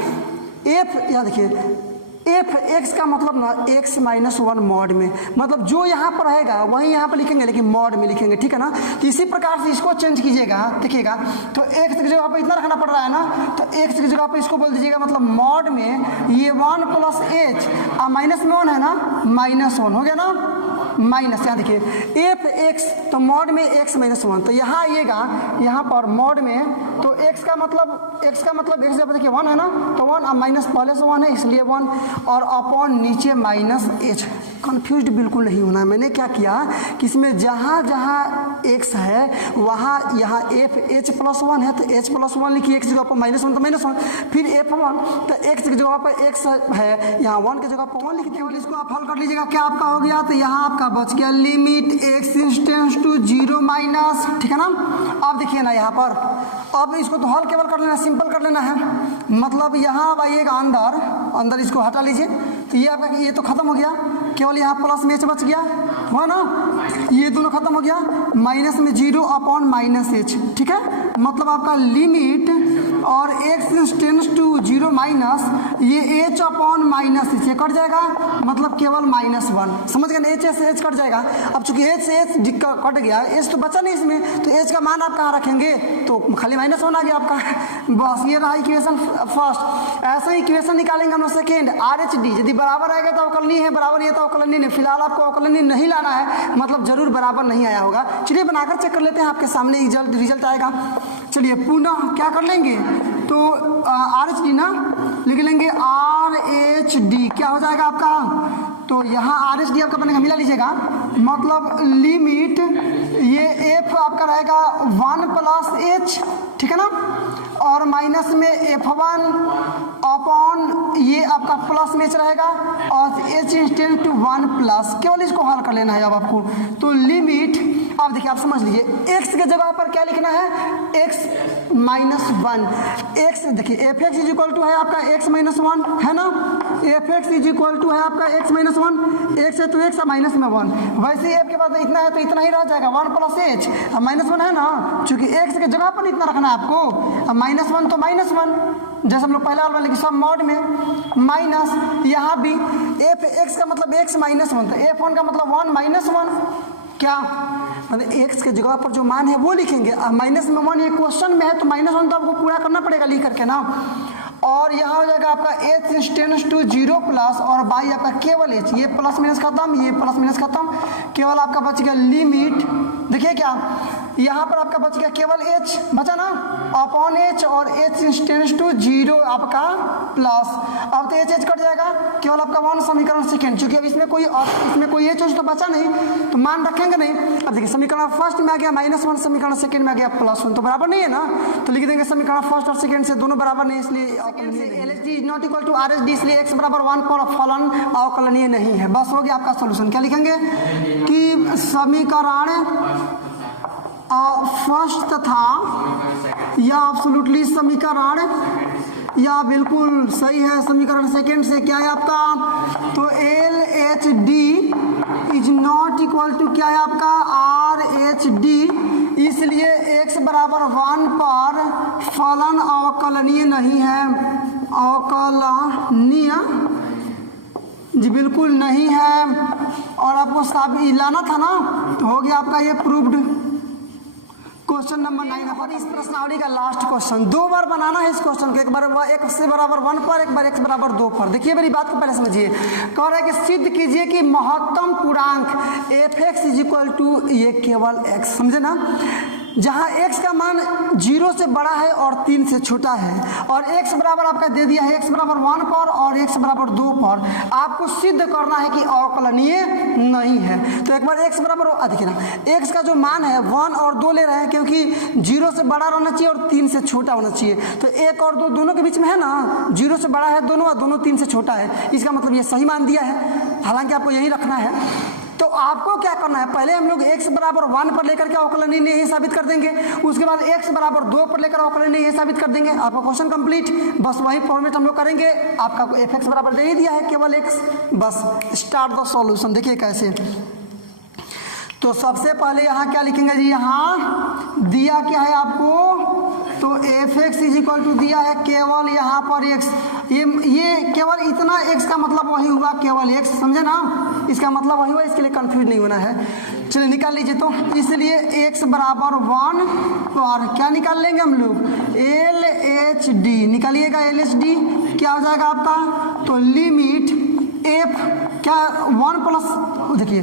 एफ, यहाँ देखिए एफ एक्स का मतलब ना x - 1 मॉड में, मतलब जो यहाँ पर रहेगा वहीं यहाँ पर लिखेंगे लेकिन मॉड में लिखेंगे, ठीक है ना। तो इसी प्रकार से इसको चेंज कीजिएगा, देखिएगा तो x की जगह पर इतना रखना पड़ रहा है ना, तो x की जगह पर इसको बोल दीजिएगा मतलब मॉड में ये 1 प्लस एच माइनस में 1 है ना, -1 हो गया ना, माइनस, यहाँ देखिए एफ एक्स, तो मॉड में x - 1, तो यहाँ आइएगा यहाँ पर मॉड में, तो x का मतलब x जब देखिए 1 है ना, तो 1 माइनस पहले से 1 है इसलिए 1 और अपॉन नीचे माइनस एच। कन्फ्यूज्ड बिल्कुल नहीं होना है, मैंने क्या किया कि इसमें जहाँ जहाँ x है वहाँ यहाँ एफ एच प्लस 1 है तो h प्लस 1 लिखिए, x की जगह पर -1 तो -1, फिर F1 तो x की जगह पर x है, यहाँ 1 की जगह पर 1 लिख दिया। इसको आप हल कर लीजिएगा, क्या आपका हो गया, तो यहाँ आपका बच गया limit x instance to 0 minus, ठीक है ना। अब देखिए ना यहाँ पर, अब इसको तो हल केवल कर लेना, सिंपल कर लेना है, मतलब यहाँ अब आइएगा अंदर इसको हटा लीजिए, तो ये आपका ये तो खत्म हो गया, केवल यहाँ प्लस में एच बच गया, हुआ ना, ये दोनों खत्म हो गया, माइनस में 0 अपॉन माइनस एच, ठीक है। मतलब आपका लिमिट और x टेंस टू 0 माइनस ये h अपॉन माइनस ये कट जाएगा, मतलब केवल -1। समझ गए ना, h से h कट जाएगा। अब चूंकि h से h कट गया, h तो बचा नहीं इसमें, तो h का मान आप कहाँ रखेंगे, तो खाली -1 आ गया आपका। बस ये रहा इक्वेशन फर्स्ट। ऐसा ही इक्वेशन निकालेंगे हम लोग सेकेंड, RH/D यदि बराबर आएगा तो अवकलनीय है, बराबर नहीं है तो अवकलनीय नहीं। फिलहाल आपको अवकलनीय नहीं लाना है, मतलब जरूर बराबर नहीं आया होगा। चलिए बनाकर चेक कर लेते हैं, आपके सामने रिजल्ट आएगा। चलिए पुनः क्या कर लेंगे, तो RH/D ना लिख लेंगे, RH/D क्या हो जाएगा आपका, तो यहाँ RH/D आपका बनेगा, मिला लीजिएगा, मतलब लिमिट ये f आपका रहेगा 1 + h, ठीक है ना, और माइनस में f1 अपॉन ये आपका प्लस में h रहेगा और h इंस्टेंट टू 1 प्लस, केवल इसको हल कर लेना है अब आपको। तो लिमिट, अब देखिए आप समझ लीजिए, x के जगह पर क्या लिखना है, x -1। x देखिए fx इज इक्वल टू है आपका x -1 है ना, fx इज इक्वल टू है आपका x -1, x है तो x माइनस में 1। वैसे ही f के बाद इतना है तो इतना ही रह जाएगा, 1 + h, अब -1 है ना, चूंकि x के जगह पर इतना रखना है आपको, अब -1 तो -1, जैसे हम लोग पहले वाला लिखे सब मॉड में माइनस, यहाँ भी f(x) का मतलब x -1 था, f1 का मतलब 1 - 1, क्या मतलब x के जगह पर जो मान है वो लिखेंगे। अब -1 ये क्वेश्चन में है तो -1 तो आपको पूरा करना पड़ेगा लिख करके ना। और यहाँ हो जाएगा आपका h टेंस टू 0 प्लस और बाई आपका केवल h, ये प्लस माइनस खत्म, ये प्लस माइनस खत्म, केवल आपका बच गया लिमिट, देखिए क्या यहाँ पर आपका बच गया केवल h बचा ना, अपॉन h और h टेंस टू 0 आपका प्लस, अब तो h कट जाएगा, केवल आपका 1 समीकरण सेकेंड, चूंकि अब इसमें कोई h तो बचा नहीं तो मान रखेंगे नहीं। अब देखिए समीकरण फर्स्ट में आ गया -1, समीकरण सेकेंड में आ गया +1, तो बराबर नहीं है ना, तो लिख देंगे समीकरण फर्स्ट और सेकेंड से दोनों बराबर नहीं, इसलिए LHD is not equal to RH/D, इसलिए x बराबर 1 पर फलन अवकलनीय नहीं है। बस हो गया आपका सोल्यूशन। क्या लिखेंगे कि समीकरण फर्स्ट तथा या एब्सोल्युटली समीकरण या बिल्कुल सही है समीकरण सेकेंड से क्या है आपका, तो LHD is not equal to क्या है आपका RH/D, इसलिए x बराबर 1 पर फलन अवकलनीय नहीं है, अवकलनीय जी बिल्कुल नहीं है। और आपको साबित लाना था ना, तो हो गया आपका ये प्रूव्ड। क्वेश्चन नंबर 9 और इस प्रश्नावली का लास्ट क्वेश्चन, 2 बार बनाना है इस क्वेश्चन को, एक बार x से बराबर 1 पर, एक बार x बराबर 2 पर। देखिए मेरी बात को पहले समझिए, कह रहा है कि सिद्ध कीजिए कि महत्तम पूर्णांक f(x) इज इक्वल टू ये केवल x, समझे ना, जहाँ x का मान 0 से बड़ा है और 3 से छोटा है, और x बराबर आपका दे दिया है x बराबर 1 पर और x बराबर 2 पर, आपको सिद्ध करना है कि अवकलनीय नहीं है। तो एक बार x बराबर देखिए ना, x का जो मान है 1 और 2 ले रहे हैं, क्योंकि 0 से बड़ा रहना चाहिए और 3 से छोटा होना चाहिए, तो 1 और 2 दोनों के बीच में है ना, 0 से बड़ा है दोनों और दोनों 3 से छोटा है, इसका मतलब ये सही मान दिया है, हालांकि आपको यही रखना है। तो आपको क्या करना है, पहले हम लोग x बराबर 1 पर लेकर के अवकलनीय नहीं साबित कर देंगे, उसके बाद x बराबर 2 पर लेकर अवकलनीय नहीं साबित कर देंगे, आपका क्वेश्चन कंप्लीट। बस वही फॉर्मेट हम लोग करेंगे, आपका f(x) बराबर दे ही दिया है केवल x, बस स्टार्ट द सॉल्यूशन। देखिए कैसे, तो सबसे पहले यहाँ क्या लिखेंगे जी, यहाँ दिया क्या है आपको, तो f(x) इज इक्वल टू दिया है केवल यहाँ पर x, ये केवल इतना x का मतलब वही हुआ केवल x, समझे ना, इसका मतलब वही हुआ, इसके लिए कंफ्यूज नहीं होना है। चलिए निकाल लीजिए, तो इसलिए x बराबर 1 पर क्या निकाल लेंगे हम लोग, LHD निकालिएगा, LHD क्या हो जाएगा आपका, तो लिमिट f क्या 1 प्लस, देखिए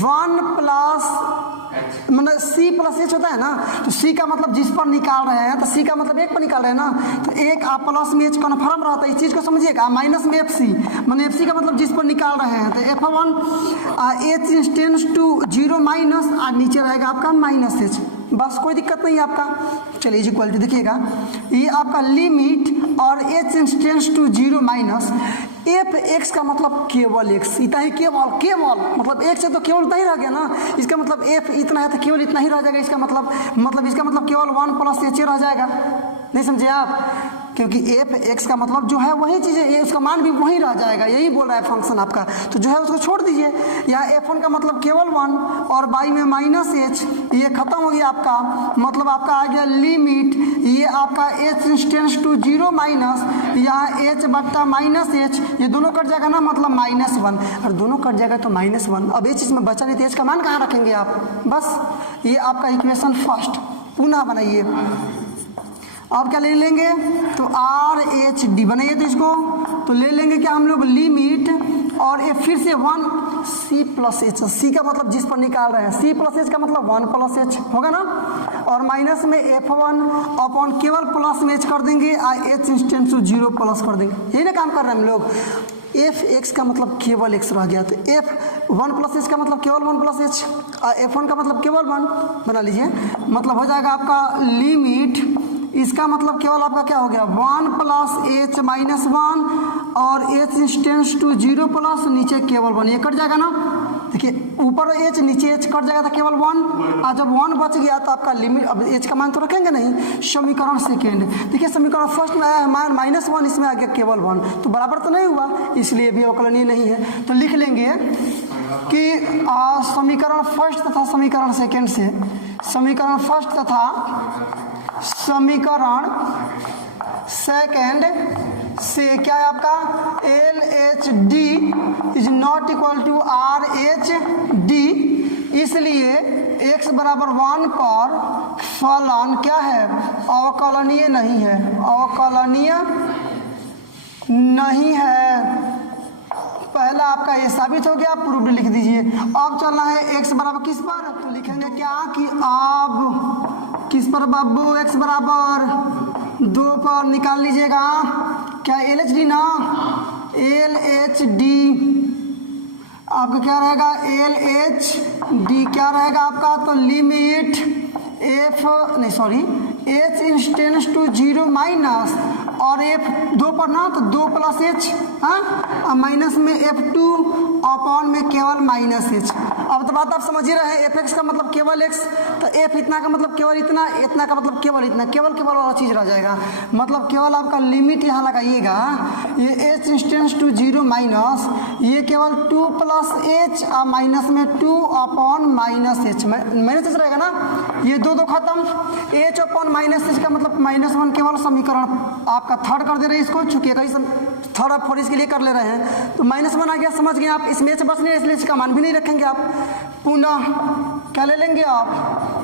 1 प्लस मतलब c प्लस h होता है ना, तो c का मतलब जिस पर निकाल रहे हैं, तो c का मतलब 1 पर निकाल रहे हैं ना, तो 1 आप प्लस में h कन्फर्म रहता है, इस चीज़ को समझिएगा, माइनस में fc मैंने fc का मतलब जिस पर निकाल रहे हैं, तो f1 h tense to 0 minus और नीचे रहेगा आपका -h, बस कोई दिक्कत नहीं है आपका। चलिए इज इक्वल टू देखिएगा, ये आपका लिमिट और h tense to 0 minus f(x) का मतलब केवल x, इतना ही, केवल मतलब x है तो केवल उतना ही रह गया ना, इसका मतलब f इतना है तो केवल इतना ही रह जाएगा, इसका मतलब इसका मतलब केवल 1 प्लस h रह जाएगा, नहीं समझे आप, क्योंकि f(x) का मतलब जो है वही चीज़ है, उसका मान भी वही रह जाएगा, यही बोल रहा है फंक्शन आपका, तो जो है उसको छोड़ दीजिए। यहाँ f1 का मतलब केवल 1 और बाई में -h, ये खत्म हो गया आपका, मतलब आपका आ गया लिमिट, ये आपका h इंस्टेंस टू 0 माइनस यहाँ h बट्टा माइनस h, ये दोनों कट जाएगा ना, मतलब -1, और दोनों कट जाएगा तो -1। अब ये चीज़ में बचा नहीं तो h का मान कहाँ रखेंगे आप? बस ये आपका इक्वेशन फर्स्ट पुनः बनाइए। अब क्या ले लेंगे तो RH बनाइए तो इसको तो ले लेंगे क्या हम लोग लिमिट, और ये फिर से 1 C प्लस H, C का मतलब जिस पर निकाल रहे हैं, C प्लस H का मतलब 1 प्लस H होगा ना, और माइनस में F1 अपॉन केवल प्लस में H कर देंगे, H इंस्टेंस टू 0 प्लस कर देंगे। यही ना काम कर रहे हैं हम लोग। Fx का मतलब केवल x रह गया, तो F1 प्लस H का मतलब केवल 1 प्लस H, F1 का मतलब केवल 1 बना लीजिए, मतलब हो जाएगा आपका लिमिट, इसका मतलब केवल आपका क्या हो गया 1 प्लस H माइनस 1 और H इंस्टेंस टू 0 प्लस नीचे केवल 1, ये कट जाएगा ना, देखिए ऊपर H नीचे H कट जाएगा तो केवल 1, और जब 1 बच गया तो आपका लिमिट, अब H का मान तो रखेंगे नहीं। समीकरण सेकेंड, देखिए समीकरण फर्स्ट में आया मान -1, इसमें आ गया केवल 1, तो बराबर तो नहीं हुआ, इसलिए भी अवकलनीय नहीं है। तो लिख लेंगे कि समीकरण फर्स्ट तथा समीकरण सेकेंड से, समीकरण फर्स्ट तथा समीकरण सेकेंड से क्या है आपका LHD is not equal to RH D, इसलिए x बराबर 1 पर फलन क्या है अवकलनीय नहीं है, अवकलनीय नहीं है। पहला आपका ये साबित हो गया, प्रूव्ड लिख दीजिए। अब चलना है x बराबर किस पर, तो लिखेंगे क्या कि अब किस पर बाबू x बराबर 2 पर निकाल लीजिएगा, क्या LHD ना, LHD आपका क्या रहेगा LHD क्या रहेगा आपका, तो limit H instance to 0 minus और F2 पर ना तो 2 प्लस H, हाँ, माइनस में F2 अपॉन में केवल माइनस H। अब तो बात आप समझ ही रहे हैं, Fx का मतलब केवल x, तो F इतना का मतलब केवल इतना, इतना का मतलब केवल इतना, केवल केवल वाला चीज़ रह जाएगा, मतलब केवल आपका लिमिट यहाँ लगाइएगा, ये H इंस्टेंस टू 0 माइनस, ये केवल 2 प्लस H और माइनस में 2 upon minus H, minus H रहेगा ना, ये दो खत्म, H अपॉन माइनस H का मतलब -1 केवल समीकरण आपका थर्ड कर दे रहे हैं इसको, चूंकि थर्ड और फोर्थ इसके लिए कर ले रहे हैं, तो -1 आ गया, समझ गए आप, इसमें H बच नहीं, इसलिए इसका मान भी नहीं रखेंगे आप। पुनः क्या ले लेंगे आप,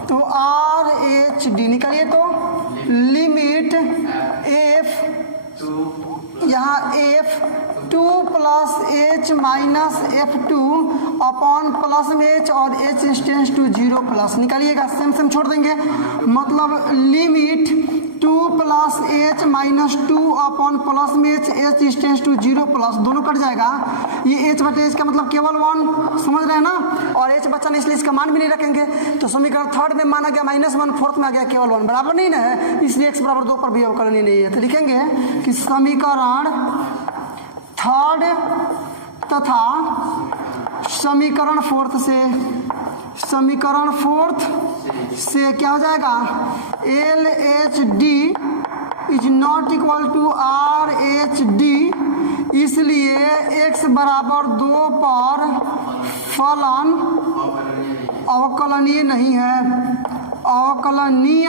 तो RH D निकालिए, तो लिमिट F यहाँ F2 plus H minus F2 upon plus में H और H इंस्टेंस टू 0 प्लस निकालिएगा, सेम छोड़ देंगे, मतलब limit 2 plus H minus 2 upon plus में H इंस्टेंस टू 0 प्लस, दोनों कट जाएगा, ये H बटे H का मतलब केवल 1, समझ रहे हैं ना, और H बचा नहीं इसलिए इसका मान भी नहीं रखेंगे, तो समीकरण थर्ड में माना गया -1, फोर्थ में आ गया केवल 1, बराबर नहीं ना है, इसलिए x बराबर 2 पर भी अवकलनीय नहीं है। तो लिखेंगे कि समीकरण थर्ड तथा समीकरण फोर्थ से, समीकरण फोर्थ से क्या हो जाएगा LHD is not equal to RH D, इसलिए x बराबर 2 पर फलन अवकलनीय नहीं है, अवकलनीय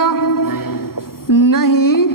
नहीं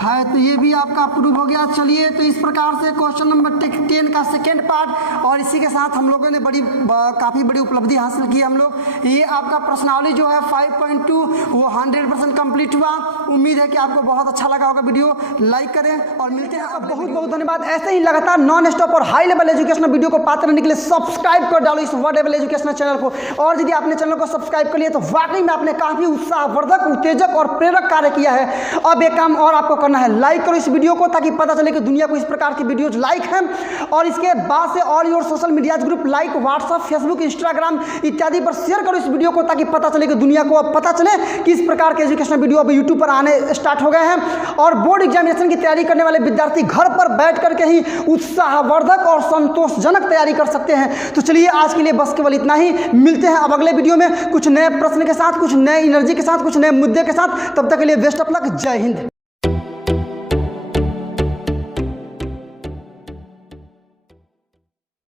है, तो ये भी आपका प्रूव हो गया। चलिए, तो इस प्रकार से क्वेश्चन नंबर 10 का सेकेंड पार्ट, और इसी के साथ हम लोगों ने काफ़ी बड़ी उपलब्धि हासिल की हम लोग। ये आपका प्रश्नावली जो है 5.2 वो 100% कंप्लीट हुआ। उम्मीद है कि आपको बहुत अच्छा लगा होगा वीडियो, लाइक करें और मिलते हैं। अब बहुत बहुत धन्यवाद। ऐसे ही लगातार नॉन स्टॉप और हाई लेवल एजुकेशनल वीडियो को पाते रहने के लिए सब्सक्राइब कर डालो इस वर्ड लेवल एजुकेशनल चैनल को, और यदि आपने चैनल को सब्सक्राइब कर लिया तो वाकई में आपने काफ़ी उत्साहवर्धक, उत्तेजक और प्रेरक कार्य किया है। अब एक काम और आपको करना है, लाइक करो इस वीडियो को ताकि पता चले कि दुनिया को इस प्रकार की वीडियोज लाइक हैं, और इसके बाद से all your social media group like WhatsApp, Facebook, Instagram इत्यादि पर शेयर करो इस वीडियो को, ताकि पता चले कि दुनिया को अब पता चले कि इस प्रकार के एजुकेशनल वीडियो अब यूट्यूब पर आने स्टार्ट हो गए हैं। और बोर्ड एग्जामिनेशन की तैयारी करने वाले विद्यार्थी घर पर बैठ करके ही उत्साहवर्धक और संतोषजनक तैयारी कर सकते हैं। तो चलिए, आज के लिए बस केवल इतना ही। मिलते हैं अब अगले वीडियो में कुछ नए प्रश्न के साथ, कुछ नए एनर्जी के साथ, कुछ नए मुद्दे के साथ। तब तक के लिए बेस्ट ऑफ लक। जय हिंद।